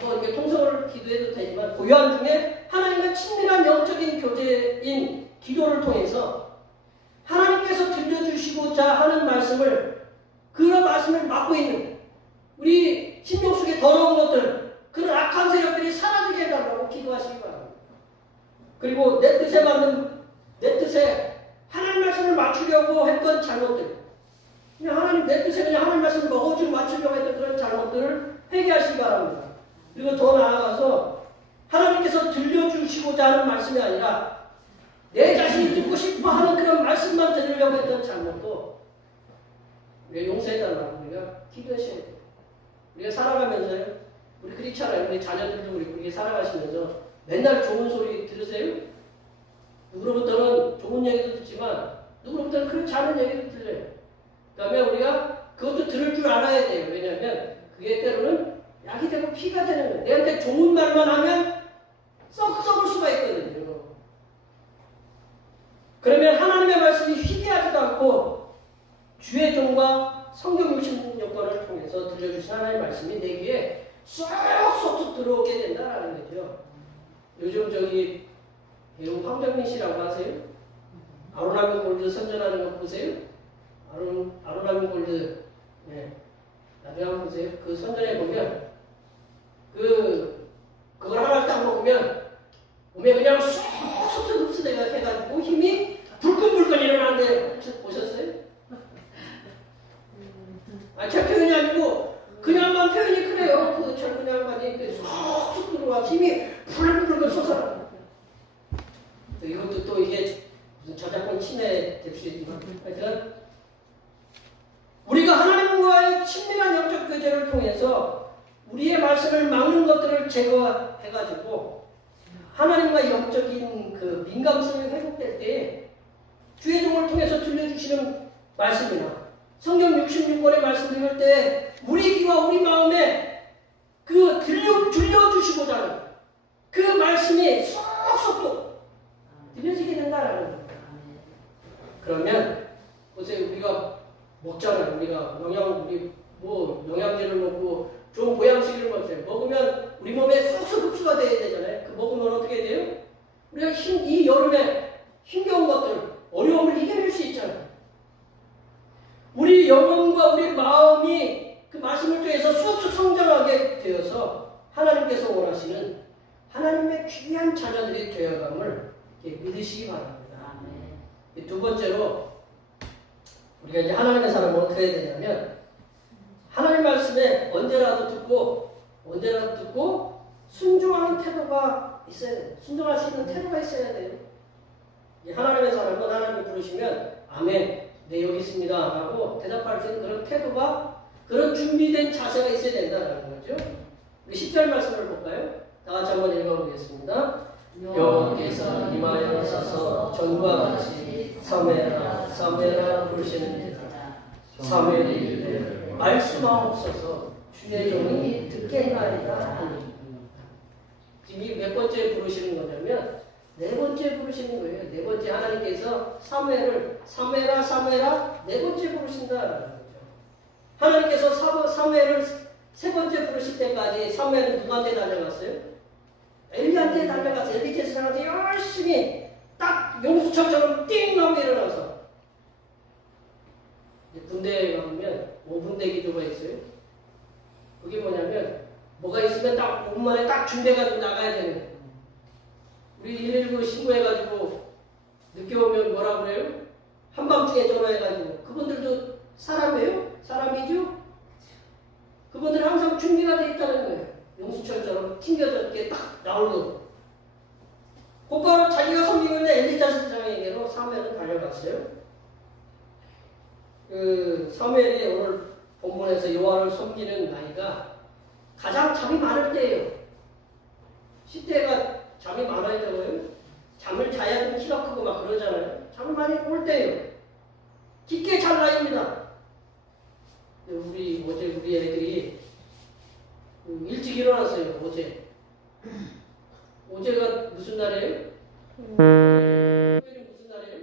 이렇게 통성을 기도해도 되지만, 고요한 중에 하나님과 친밀한 영적인 교제인 기도를 통해서 하나님께서 들려주시고자 하는 말씀을, 그런 말씀을 맡고 있는 우리 심령 속에 더러운 것들, 그런 악한 세력들이 사라지게 해달라고 기도하시기 바랍니다. 그리고 내 뜻에 하나님 말씀을 맞추려고 했던 잘못들, 그냥 하나님 내 뜻에 그냥 하나님 말씀을 억지로 맞추려고 했던 그런 잘못들을 회개하시기 바랍니다. 그리고 더 나아가서 하나님께서 들려주시고자 하는 말씀이 아니라 내 자신이 듣고 싶어 하는 그런 말씀만 들으려고 했던 잘못도 우리가 용서해달라고 우리가 기도하셔야 돼요. 우리가 살아가면서요, 우리 크리스찬, 우리 자녀들도 우리 살아가시면서 맨날 좋은 소리 들으세요? 누구로부터는 좋은 얘기도 듣지만 누구로부터는 그렇지 않은 얘기도 들려요. 그 다음에 우리가 그것도 들을 줄 알아야 돼요. 왜냐하면 그게 때로는 약이 되고 피가 되는 거예요. 내한테 좋은 말만 하면 썩을 수가 있거든요. 그러면 하나님의 말씀이 희귀하지도 않고 주의 종과 성경 66권을 통해서 들려주신 하나님의 말씀이 내 귀에 쏙쏙 들어오게 된다라는 거죠. 요즘 배우 황정민 씨라고 아세요? 아로나민 골드 선전하는 거 보세요? 아로나민 골드, 나중에 한번 보세요. 그 선전해 보면 그걸 하나 딱 먹으면 몸에 그냥 쏙쏙 흡수돼가 해가지고 힘이 불끈불끈 일어나는데 보셨어요? 제 표현이 아니고 그냥만 표현이 그래요. 그 젊은 양반이 쏙쏙 들어와 힘이 불끈불끈 솟아나. 이것도 또 이게 무슨 저작권 침해 될 수 있지만, 하여튼 우리가 하나님과의 친밀한 영적 교제를 통해서 우리의 말씀을 막는 것들을 제거해가지고 하나님과 영적인 그 민감성이 회복될 때 주의 종을 통해서 들려주시는 말씀이나 성경 66권의 말씀 들을 때 우리 귀와 우리 마음에 그 들려주시고자 하는 그 말씀이 쏙쏙 또 들려지게 된다라는 거예요. 그러면 보세요. 우리가 먹잖아요. 우리가 영양제를 먹고 좋은 보양식을 먹으면 우리 몸에 쏙쏙 흡수가 돼야 되잖아요. 그 먹으면 어떻게 돼요? 우리가 이 여름에 힘겨운 것들, 어려움을 이겨낼 수 있잖아요. 우리 영혼과 우리 마음이 그 말씀을 통해서 쑥쑥 성장하게 되어서 하나님께서 원하시는 하나님의 귀한 자녀들이 되어감을 믿으시기 바랍니다. 두 번째로 우리가 이제 하나님의 사람은 어떻게 해야 되냐면 하나님 말씀에 언제라도 듣고 순종하는 태도가 있어야 돼요. 순종할 수 있는 태도가 있어야 돼요. 하나님의 사람은 하나님을 부르시면 아멘, 네 여기 있습니다 하고 대답할 수 있는 그런 태도가, 그런 준비된 자세가 있어야 된다는 거죠. 우리 10절 말씀을 볼까요? 다 같이 한번 읽어보겠습니다. 여호와께서 임하여 서서 전과 같이 사무엘아 사무엘아 부르시는지라. 사무엘이 이르되 말씀하옵소서 주의 종이 듣겠나이다 하니. 지금 이 몇 번째 부르시는 거냐면 네 번째 부르시는 거예요. 네 번째 하나님께서 사무엘아 사무엘아 네 번째 부르신다라는 거죠. 하나님께서 사무엘을 세 번째 부르실 때까지 사무엘은 누구한테 달려갔어요? 엘리한테 달려가서 엘리 제사장한테 열심히 딱 용수철처럼 띵 하고 일어나서 군대에 가면 5분대 기도가 있어요. 그게 뭐냐면 뭐가 있으면 딱 5분 만에 딱 준비해가지고 나가야 되는 거예요. 우리 119 신고해가지고 늦게 오면 뭐라 그래요? 한밤중에 전화해가지고 그분들도 사람이에요? 사람이죠? 그분들은 항상 준비가 돼 있다는 거예요. 용수철처럼 튕겨졌게 딱 나오고 곧바로 자기가 섬기고 있는 엘리자 선생에게로 사무엘은 달려갔어요. 사무엘이 오늘 본문에서 여호와를 섬기는 나이가 가장 잠이 많을 때예요. 10대가 잠이 많아야 되고요. 잠을 자야 좀 키가 크고 막 그러잖아요. 잠을 많이 올 때예요. 깊게 잘 나입니다. 어제 우리 애들이 일찍 일어났어요. 어제가 무슨 날이에요? 무슨 날이에요?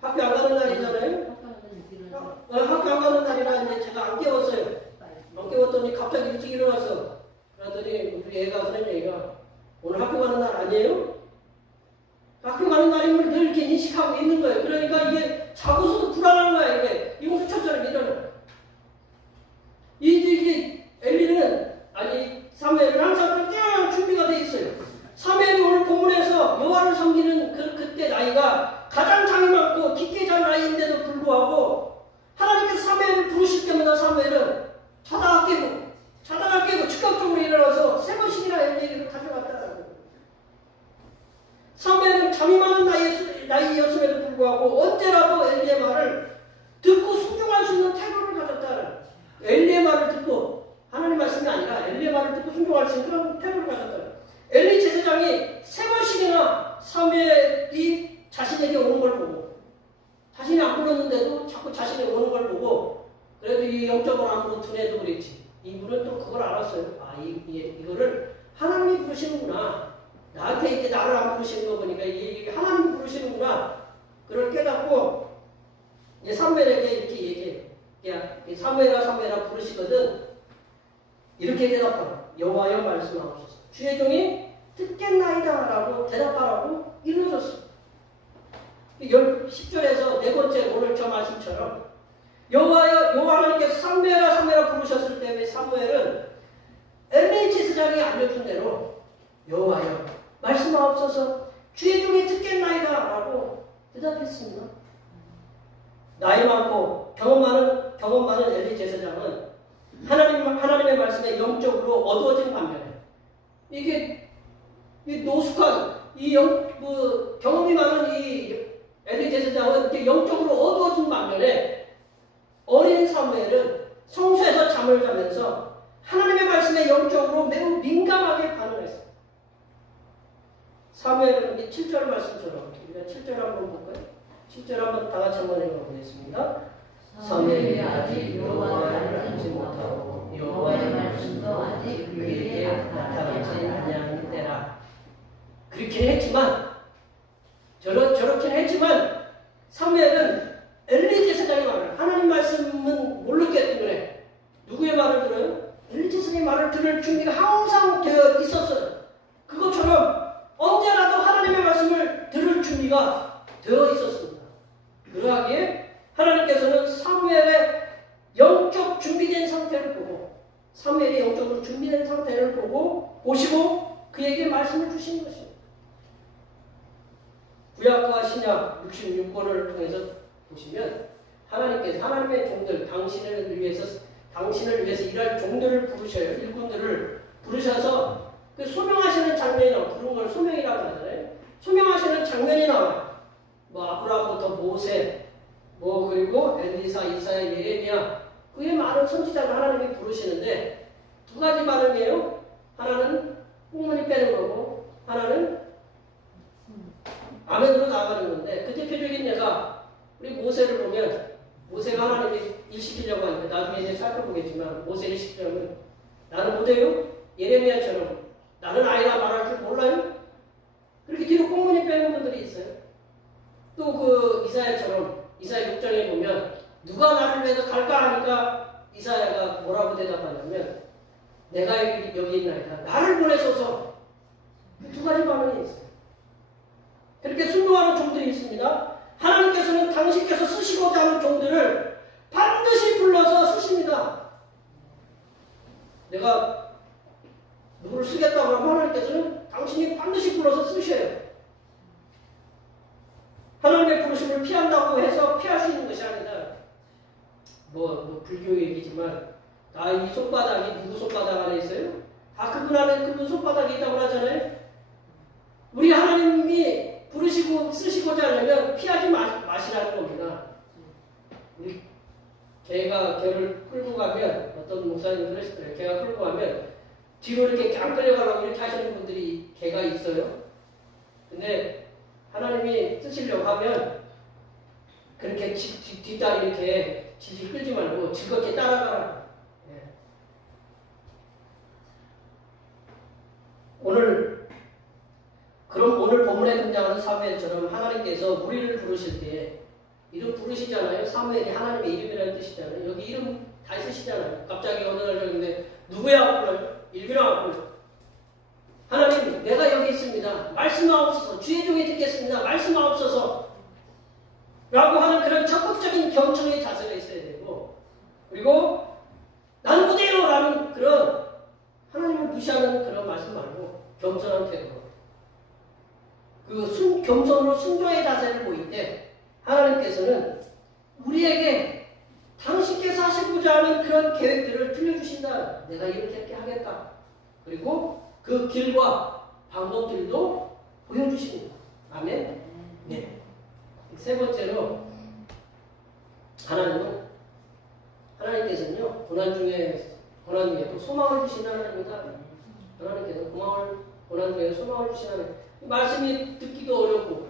학교 안 가는 날이잖아요. 학교 안 가는 날이라 이제 제가 안 깨웠어요. 안 깨웠더니 갑자기 일찍 일어나서 그러더니 우리 애가 선생님이가 오늘 학교 가는 날 아니에요? 학교 가는 날인 걸 늘 이렇게 인식하고 있는 거예요. 그러니까 이게 자고서도 불안한 거야. 이게 용수철처럼 일어나. 이게 엘리는 사무엘은 항상 그냥 준비가 돼 있어요. 사무엘이 오늘 본문에서 여호와를 섬기는 그때 나이가 가장 잠이 많고 깊게 잔 나이인데도 불구하고 하나님께서 사무엘을 부르실 때마다 사무엘은 자다가 깨고 즉각적으로 일어나서 세 번씩이나 엘리를 가져갔다는 거예요. 사무엘은 잠이 많은 나이였음에도 불구하고 언제라도 엘리의 말을 듣고 순종할 수 있는 태도를 가졌다는 거예요. 엘리의 말을 듣고 하나님 말씀이 아니라 엘리의 말을 듣고 순종할 수 있는 그런 태도를 가졌다는 거예요. 엘리 제사장이 세 번씩이나 사무엘이 자신에게 오는 걸 보고 자신이 안 불렀는데도 자꾸 자신이 오는 걸 보고 그래도 이 영적으로 아무로 둔해도 그랬지. 이분은 또 그걸 알았어요. 이거를 하나님이 부르시는구나. 나한테 이렇게 나를 안 부르시는 거 보니까 이게 하나님이 부르시는구나. 그걸 깨닫고 이제 사무엘에게 이렇게 얘기해요. 야, 사무엘아 부르시거든. 이렇게 대답하라. 여호와여 말씀하옵소서. 주의 종이 듣겠나이다 라고 대답하라고 일러줬어. 10절에서 네 번째 오늘 저 말씀처럼 여호와 하나님께서 사무엘아 부르셨을 때 사무엘은 엘리 제사장이 알려준 대로 여호와여 말씀하옵소서 주의 종이 듣겠나이다 라고 대답했습니다. 나이 많고 경험 많은 엘리 제사장은 하나님의 말씀에 영적으로 어두워진 반면에 이게 노숙한 경험이 많은 이 엘리 제사장은 영적으로 어두워진 반면에 어린 사무엘은 성소에서 잠을 자면서 하나님의 말씀에 영적으로 매우 민감하게 반응했어요. 사무엘은 7절 말씀처럼 우리가 7절 한번 볼까요? 7절 한번 다 같이 한번 읽어보겠습니다. 사무엘이 아직 여호와를 알지 못하고 여호와의 말씀도 아직 그에게 나타나지 아니하니 때라. 했지만 저렇긴 했지만 사무엘은 엘리 제사장의 말을 하나님 말씀은 모르기 때문에 누구의 말을 들어요? 엘리 제사장의 말을 들을 준비가 항상 되어 있었어요. 그것처럼 언제라도 하나님의 말씀을 들을 준비가 되어 있었습니다. 그러하기에 하나님께서는 사무엘의 영적 준비된 상태를 보고 사무엘의 영적으로 준비된 상태를 보시고 그에게 말씀을 주신 것입니다. 구약과 신약 66권을 통해서 보시면 하나님께서 하나님의 종들 당신을 위해서 일할 종들을 부르셔요. 일꾼들을 부르셔서 그 소명하시는 장면이 나와요. 부른 걸 소명이라고 하잖아요. 소명하시는 장면이 나와요. 뭐 아브라함부터 모세, 그리고 엘리사, 이사야, 예레미야 그의 많은 선지자를 하나님이 부르시는데 두 가지 발음이에요. 하나는 꽁무니 빼는 거고 하나는 아멘으로 나가는 건데 그 대표적인 예가 우리 모세를 보면 모세가 하나님이 일시키려고 하는데 나중에 이제 살펴보겠지만 모세 일시키려면 나는 못해요? 예레미야처럼 나는 아이라 말할 줄 몰라요? 그렇게 뒤로 꽁무니 빼는 분들이 있어요. 또 그 이사야처럼 이사야 6장에 보면 누가 나를 위해서 갈까 하니까 이사야가 뭐라고 대답하냐면 내가 여기 있나이다. 나를 보내소서. 두 가지 반응이 있어요. 그렇게 순종하는 종들이 있습니다. 하나님께서는 당신께서 쓰시고자 하는 종들을 반드시 불러서 쓰십니다. 내가 누구를 쓰겠다고 하면 하나님께서는 당신이 반드시 불러서 쓰셔요. 하나님의 부르심을 피한다고 해서 피할 수 있는 것이 아니다. 불교 얘기지만 이 손바닥이 누구 손바닥 안에 있어요? 그분 안에 그분 손바닥이 있다고 하잖아요. 우리 하나님이 부르시고 쓰시고자 하려면 피하지 마시라는 겁니다. 우리 개가 개를 끌고 가면 어떤 목사님 그러시더래요. 개가 끌고 가면 뒤로 이렇게 안 끌려가려고 이렇게 하시는 분들이 개가 있어요. 근데 하나님이 쓰시려고 하면 그렇게 뒷다리 이렇게 질질 끌지 말고 즐겁게 따라가라. 예. 오늘 본문에 등장하는 사무엘처럼 하나님께서 우리를 부르실 때 이름 부르시잖아요. 사무엘이 하나님의 이름이라는 뜻이잖아요. 여기 이름 다 쓰시잖아요. 갑자기 어느 날 저는데 누구야 불러요? 일기랑 불러요. 하나님 내가 여기 있습니다. 말씀하옵소서. 주의 종이 듣겠습니다. 말씀하옵소서. 라고 하는 그런 적극적인 경청의 자세가 있어야 되고 그리고 나는 못해요 라는 그런 하나님을 무시하는 그런 말씀 말고 겸손한 태도로 겸손으로 순종의 자세를 보일 때 하나님께서는 우리에게 당신께서 하시고자 하는 그런 계획들을 들려주신다. 내가 이렇게 하겠다. 그리고 그 길과 방법들도 보여주십니다. 아멘. 네. 세 번째로 하나님께서는요 고난 중에도 소망을 주시는 하나님입니다. 하나님께서 고난 중에 소망을 주시는 하나님. 말씀이 듣기도 어렵고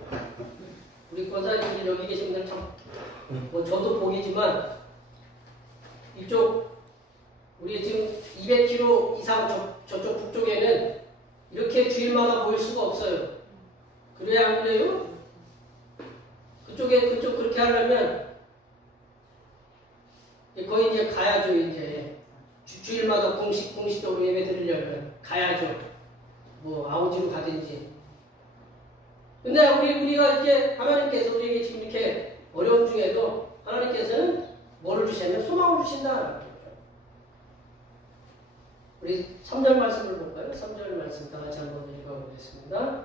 우리 권사님들이 여기 계신 분들 참 저도 복이지만 이쪽 우리 지금 200km 이상 저쪽 북쪽에는 이렇게 주일마다 모일 수가 없어요. 그래야 안 그래요? 그쪽 그렇게 하려면 거의 이제 가야죠. 이제 주일마다 공식적으로 예배 드리려면 가야죠. 아우지로 가든지. 근데 우리가 이제 하나님께서 우리에게 지금 이렇게 어려움 중에도 하나님께서는 뭐를 주시냐면 소망을 주신다. 우리 3절 말씀을 볼까요? 3절 말씀 다 같이 한번 읽어보겠습니다.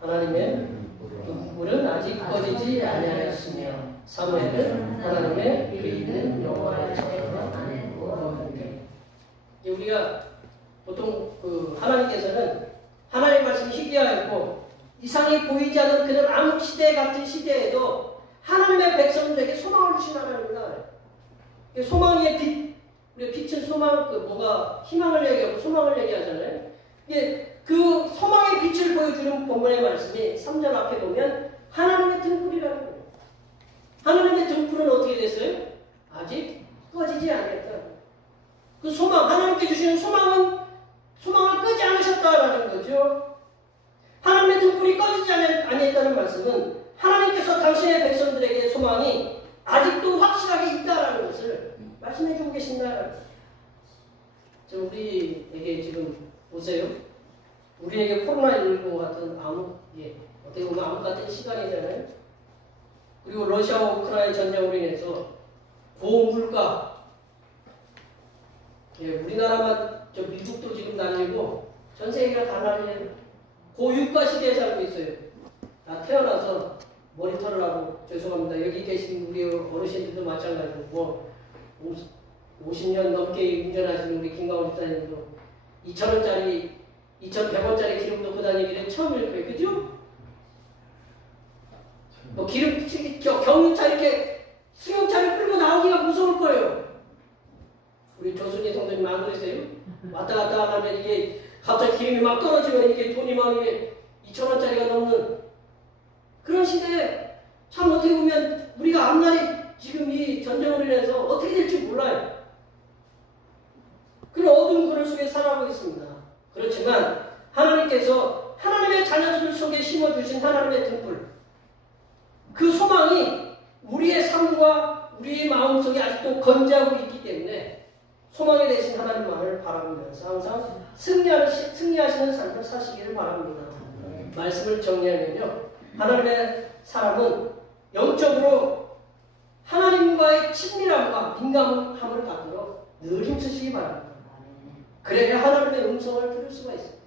하나님의 눈물은 아직 꺼지지 아니하였으며 사무엘은 하나님의 귀 있는 여호와의 전에 안에 누웠는데 우리가 보통 하나님께서는 하나님의 말씀이 희귀하였고 이상이 보이지 않는 그런 암흑 시대 같은 시대에도 하나님의 백성들에게 소망을 주신 하나님입니다. 소망의 빛, 우리 빛은 소망, 뭔가 희망을 얘기하고 소망을 얘기하잖아요. 그 소망의 빛을 보여주는 본문의 말씀이 3절 앞에 보면 하나님의 등불이라는 거예요. 하나님의 등불은 어떻게 됐어요? 아직 꺼지지 않았다. 그 소망, 하나님께 주시는 소망을 끄지 않으셨다라는 거죠. 하나님의 등불이 꺼지지 아니했다는 말씀은 하나님께서 당신의 백성들에게 소망이 아직도 확실하게 있다라는 것을 말씀해주고 계신다라는 거예요. 우리에게 지금 보세요. 우리에게 코로나19 같은 어떻게 보면 암흑 같은 시간이잖아요. 그리고 러시아와 우크라이나 전쟁으로 인해서 고물가, 우리나라만 미국도 지금 난리고 전 세계가 다 난리예요. 고유가 시대에 살고 있어요. 다 태어나서 머리털을 하고, 죄송합니다. 여기 계신 우리 어르신들도 마찬가지고 50년 넘게 운전하시는 우리 김가원 집사님도 2,000원짜리 2,100원짜리 기름 넣고 다니기는 처음일 거예요. 그죠? 기름, 경유차 이렇게 승용차를 끌고 나오기가 무서울 거예요. 우리 조순희 성도님 안 그러세요? 왔다 갔다 하면 이게 갑자기 기름이 막 떨어지면 이게 돈이 막 2,000원짜리가 넘는 그런 시대에 참 어떻게 보면 우리가 앞날이 지금 이 전쟁으로 인해서 어떻게 될지 몰라요. 그런 어두운 그럴 속에 살아가고 있습니다. 그렇지만 하나님께서 하나님의 자녀들 속에 심어주신 하나님의 등불, 그 소망이 우리의 삶과 우리의 마음속에 아직도 건재하고 있기 때문에 소망에 대신 하나님만을 바라보면서 항상 승리하시는 삶을 사시기를 바랍니다. 말씀을 정리하면요, 하나님의 사람은 영적으로 하나님과의 친밀함과 민감함을 갖도록 늘 힘쓰시기 바랍니다. 그래야 하나님의 음성을 들을 수가 있습니다.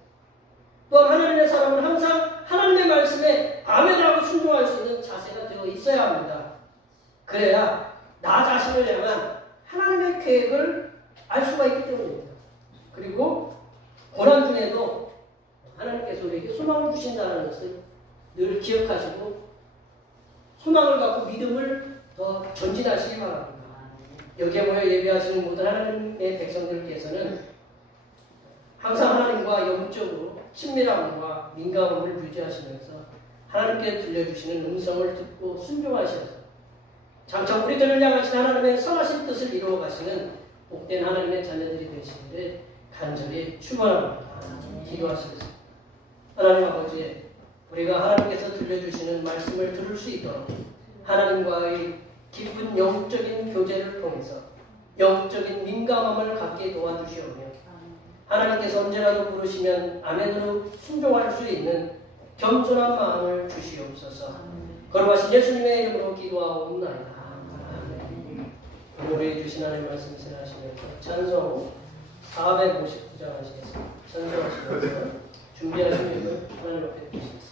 또한 하나님의 사람은 항상 하나님의 말씀에 아멘하고 순종할 수 있는 자세가 되어 있어야 합니다. 그래야 나 자신을 향한 하나님의 계획을 알 수가 있기 때문입니다. 그리고 고난 중에도 하나님께서 우리에게 소망을 주신다는 것을 늘 기억하시고 소망을 갖고 믿음을 더 전진하시기 바랍니다. 여기에 모여 예배하시는 모든 하나님의 백성들께서는 항상 하나님과 영적으로 친밀함과 민감함을 유지하시면서 하나님께 들려주시는 음성을 듣고 순종하셔서 장차 우리들을 향하신 하나님의 선하신 뜻을 이루어 가시는 복된 하나님의 자녀들이 되시기를 간절히 축원합니다. 기도하시겠습니다. 하나님 아버지, 우리가 하나님께서 들려주시는 말씀을 들을 수 있도록 하나님과의 깊은 영적인 교제를 통해서 영적인 민감함을 갖게 도와주시오며 하나님께서 언제라도 부르시면 아멘으로 순종할 수 있는 겸손한 마음을 주시옵소서. 걸어가신 예수님의 이름으로 기도하옵나이다. 오늘 해주신 하나님 말씀 생각하시면서 찬송 459장 하시겠습니다. 찬송하시면서 준비하신 일을 하나님 앞에 드리겠습니다.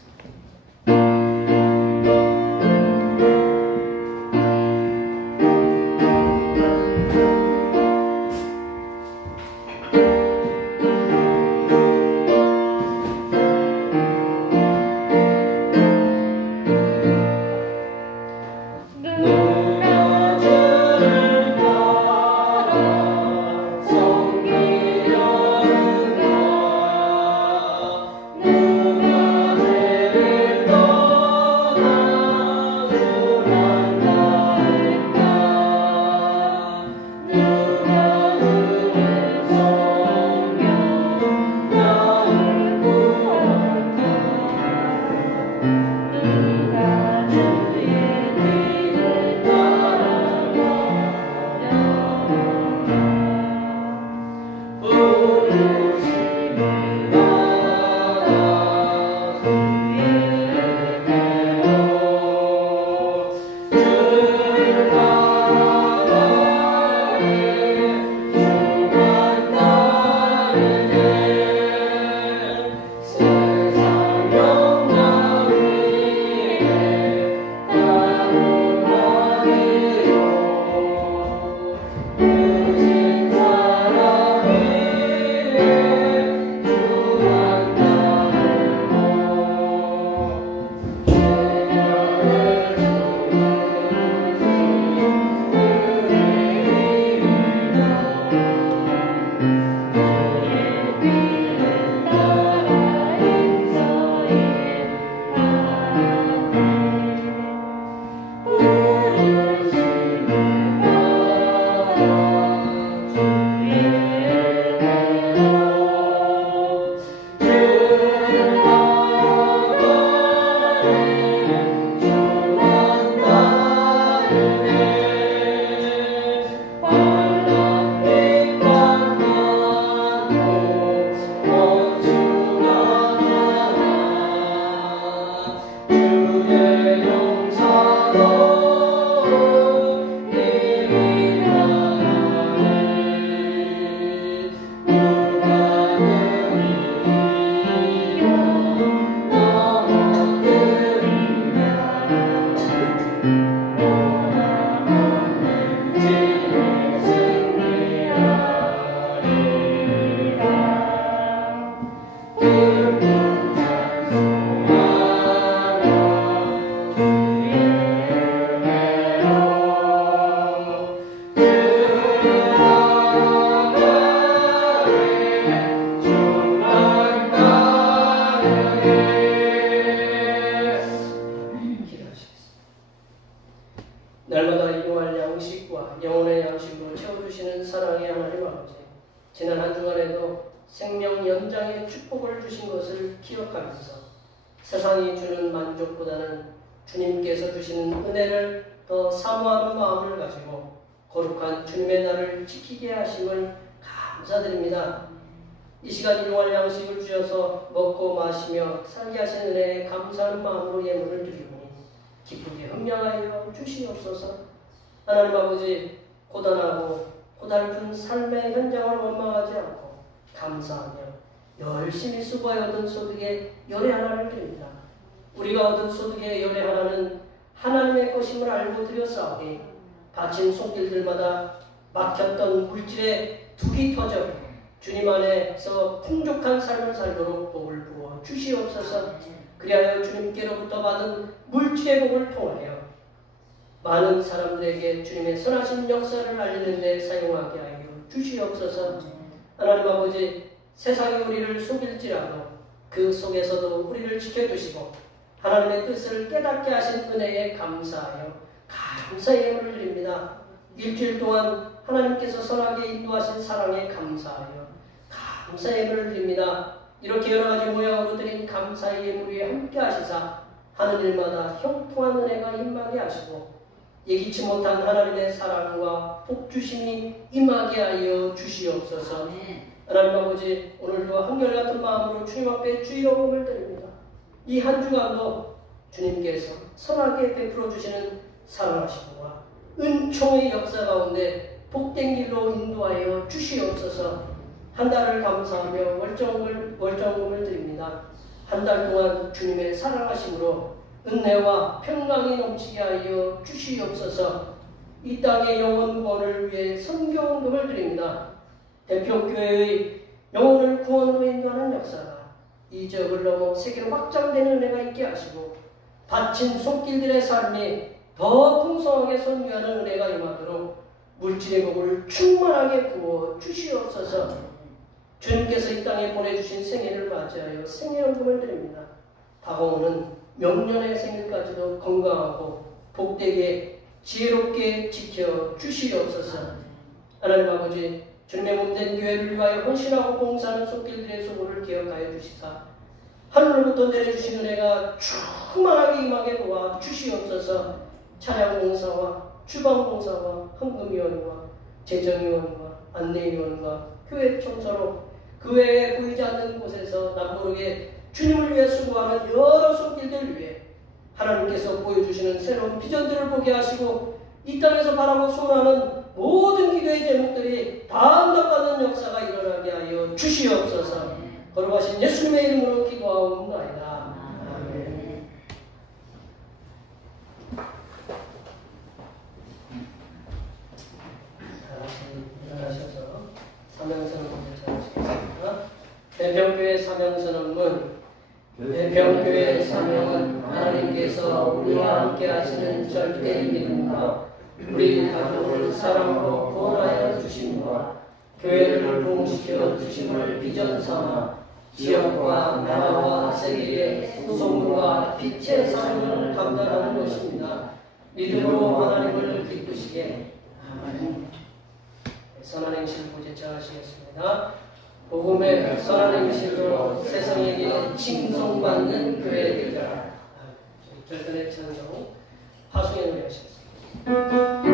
기억하면서 세상이 주는 만족보다는 주님께서 주시는 은혜를 더 사모하는 마음을 가지고 거룩한 주님의 날을 지키게 하심을 감사드립니다. 이 시간 일용할 양식을 주셔서 먹고 마시며 살게 하신 은혜에 감사하는 마음으로 예물을 드리오니 기쁘게 흥량하여 주시옵소서. 하나님 아버지, 고단하고 고달픈 삶의 현장을 원망하지 않고 감사하며 열심히 수고하여 얻은 소득의 열의 하나를 드립니다. 우리가 얻은 소득의 열의 하나는 하나님의 것임을 알고 드렸사오니 다친 손길들마다 막혔던 물질의 둑이 터져 주님 안에서 풍족한 삶을 살도록 복을 부어 주시옵소서. 그리하여 주님께로부터 받은 물질의 복을 통하여 많은 사람들에게 주님의 선하신 역사를 알리는 데 사용하게 하여 주시옵소서. 하나님 아버지, 세상이 우리를 속일지라도 그 속에서도 우리를 지켜주시고 하나님의 뜻을 깨닫게 하신 은혜에 감사하여 감사의 예물을 드립니다. 일주일 동안 하나님께서 선하게 인도하신 사랑에 감사하여 감사의 예물을 드립니다. 이렇게 여러 가지 모양으로 드린 감사의 예물 위에 함께 하시사 하는 일마다 형통한 은혜가 임하게 하시고 예기치 못한 하나님의 사랑과 복주심이 임하게 하여 주시옵소서. 하나님 아버지, 오늘도 한결같은 마음으로 주님 앞에 주의 영광을 드립니다. 이 한 주간도 주님께서 선하게 베풀어 주시는 사랑하심과 은총의 역사 가운데 복된 길로 인도하여 주시옵소서. 한 달을 감사하며 월정금을 드립니다. 한 달 동안 주님의 사랑하심으로 은혜와 평강이 넘치게 하여 주시옵소서. 이 땅의 영혼 구원을 위해 선교원금을 드립니다. 대평교회의 영혼을 구원으로 인도하는 역사가 이 지역을 넘어 세계로 확장되는 은혜가 있게 하시고 다친 손길들의 삶이 더 풍성하게 선교하는 은혜가 임하도록 물질의 복을 충만하게 부어 주시옵소서. 주님께서 이 땅에 보내주신 생일을 맞이하여 생일연금을 드립니다. 다가오는 명년의 생일까지도 건강하고 복되게 지혜롭게 지켜 주시옵소서. 하나님 아버지, 주님의 몸된 교회를 위하여 헌신하고 봉사하는 손길들의 소고를 기억하여 주시사 하늘로부터 내려주신 은혜가 충만하게 임하게 도와 주시옵소서. 찬양봉사와 주방봉사와 헌금위원과 재정위원과 안내위원과 교회 청소로 그 외에 보이지 않는 곳에서 남모르게 주님을 위해 수고하는 여러 손길들 위해 하나님께서 보여주시는 새로운 비전들을 보게 하시고 이 땅에서 바라고 소원하는 모든 기도의 제목들이 다 응답받는 역사가 일어나게 하여 주시옵소서. 거룩하신 예수님의 이름으로 기도하옵나이다. 아멘. 일어나셔서 사명선언 먼저 전하시겠습니다. 대평교회 사명선언문. 대평교회의 사명은 하나님께서 우리와 함께 하시는 절대의 믿음과 우리 가족을 사랑으로 구원하여 주심과 교회를 부흥시켜 주심을 비전 삼아 지역과 나라와 세계의 소문과 빛의 사명을 감당하는 것입니다. 믿음으로 하나님을 기쁘시게. 아멘. 선한 행실 보제차 하시겠습니다. 복음의 선한 행실로 세상에게 칭송받는 교회 되리라. 절단의 찬송 하수의 노래 하시겠습니다.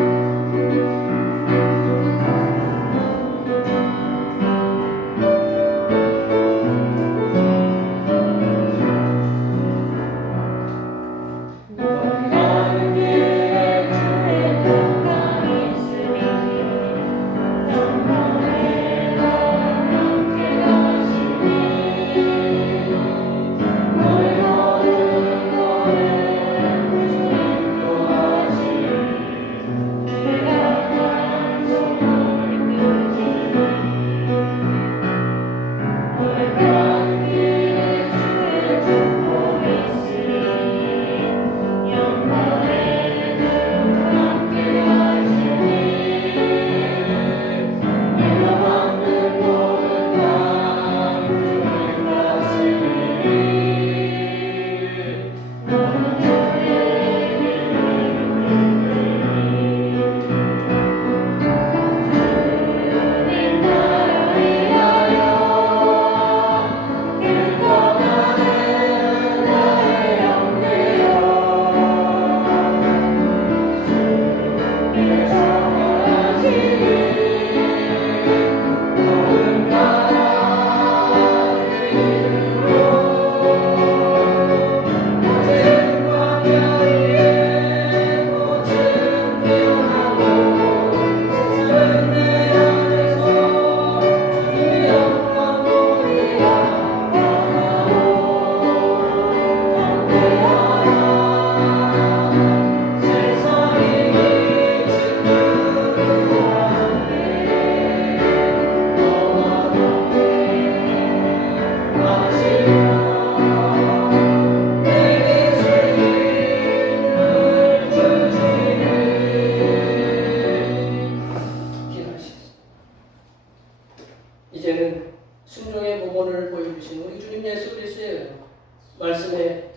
말씀에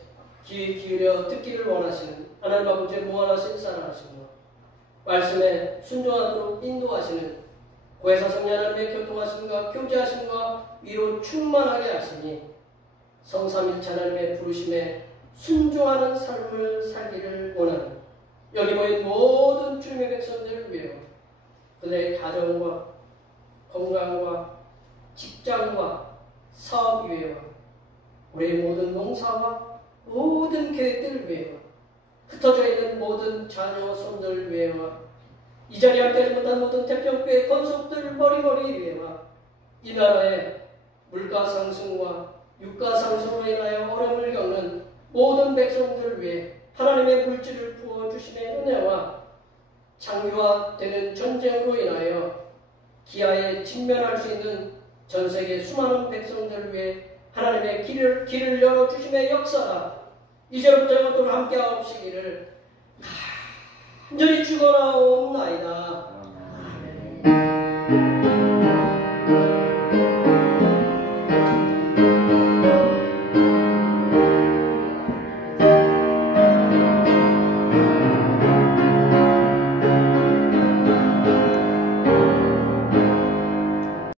귀 기울여 듣기를 원하시는 하나님 아버지의 무한하신 사랑하심과 말씀에 순종하도록 인도하시는 고해사성리 하나님의 교통하심과 교제하심과 위로 충만하게 하시니 성삼일체 하나님의 부르심에 순종하는 삶을 살기를 원하는 여기 모인 모든 주님의 백성들을 위하여 그들의 가정과 건강과 직장과 사업 위하여 우리의 모든 농사와 모든 계획들을 위하여 흩어져 있는 모든 자녀 손들 위하여 이 자리에 함께하지 못한 모든 태평교회 건속들 머리머리 위하여 이 나라의 물가 상승과 유가 상승으로 인하여 어려움을 겪는 모든 백성들을 위해 하나님의 물질을 부어주심의 은혜와 장기화되는 전쟁으로 인하여 기아에 직면할 수 있는 전세계 수많은 백성들을 위해 하나님의 길을 열어주심의 역사가 이제부터 영원토록 함께하옵시기를 간절히 축원하옵나이다.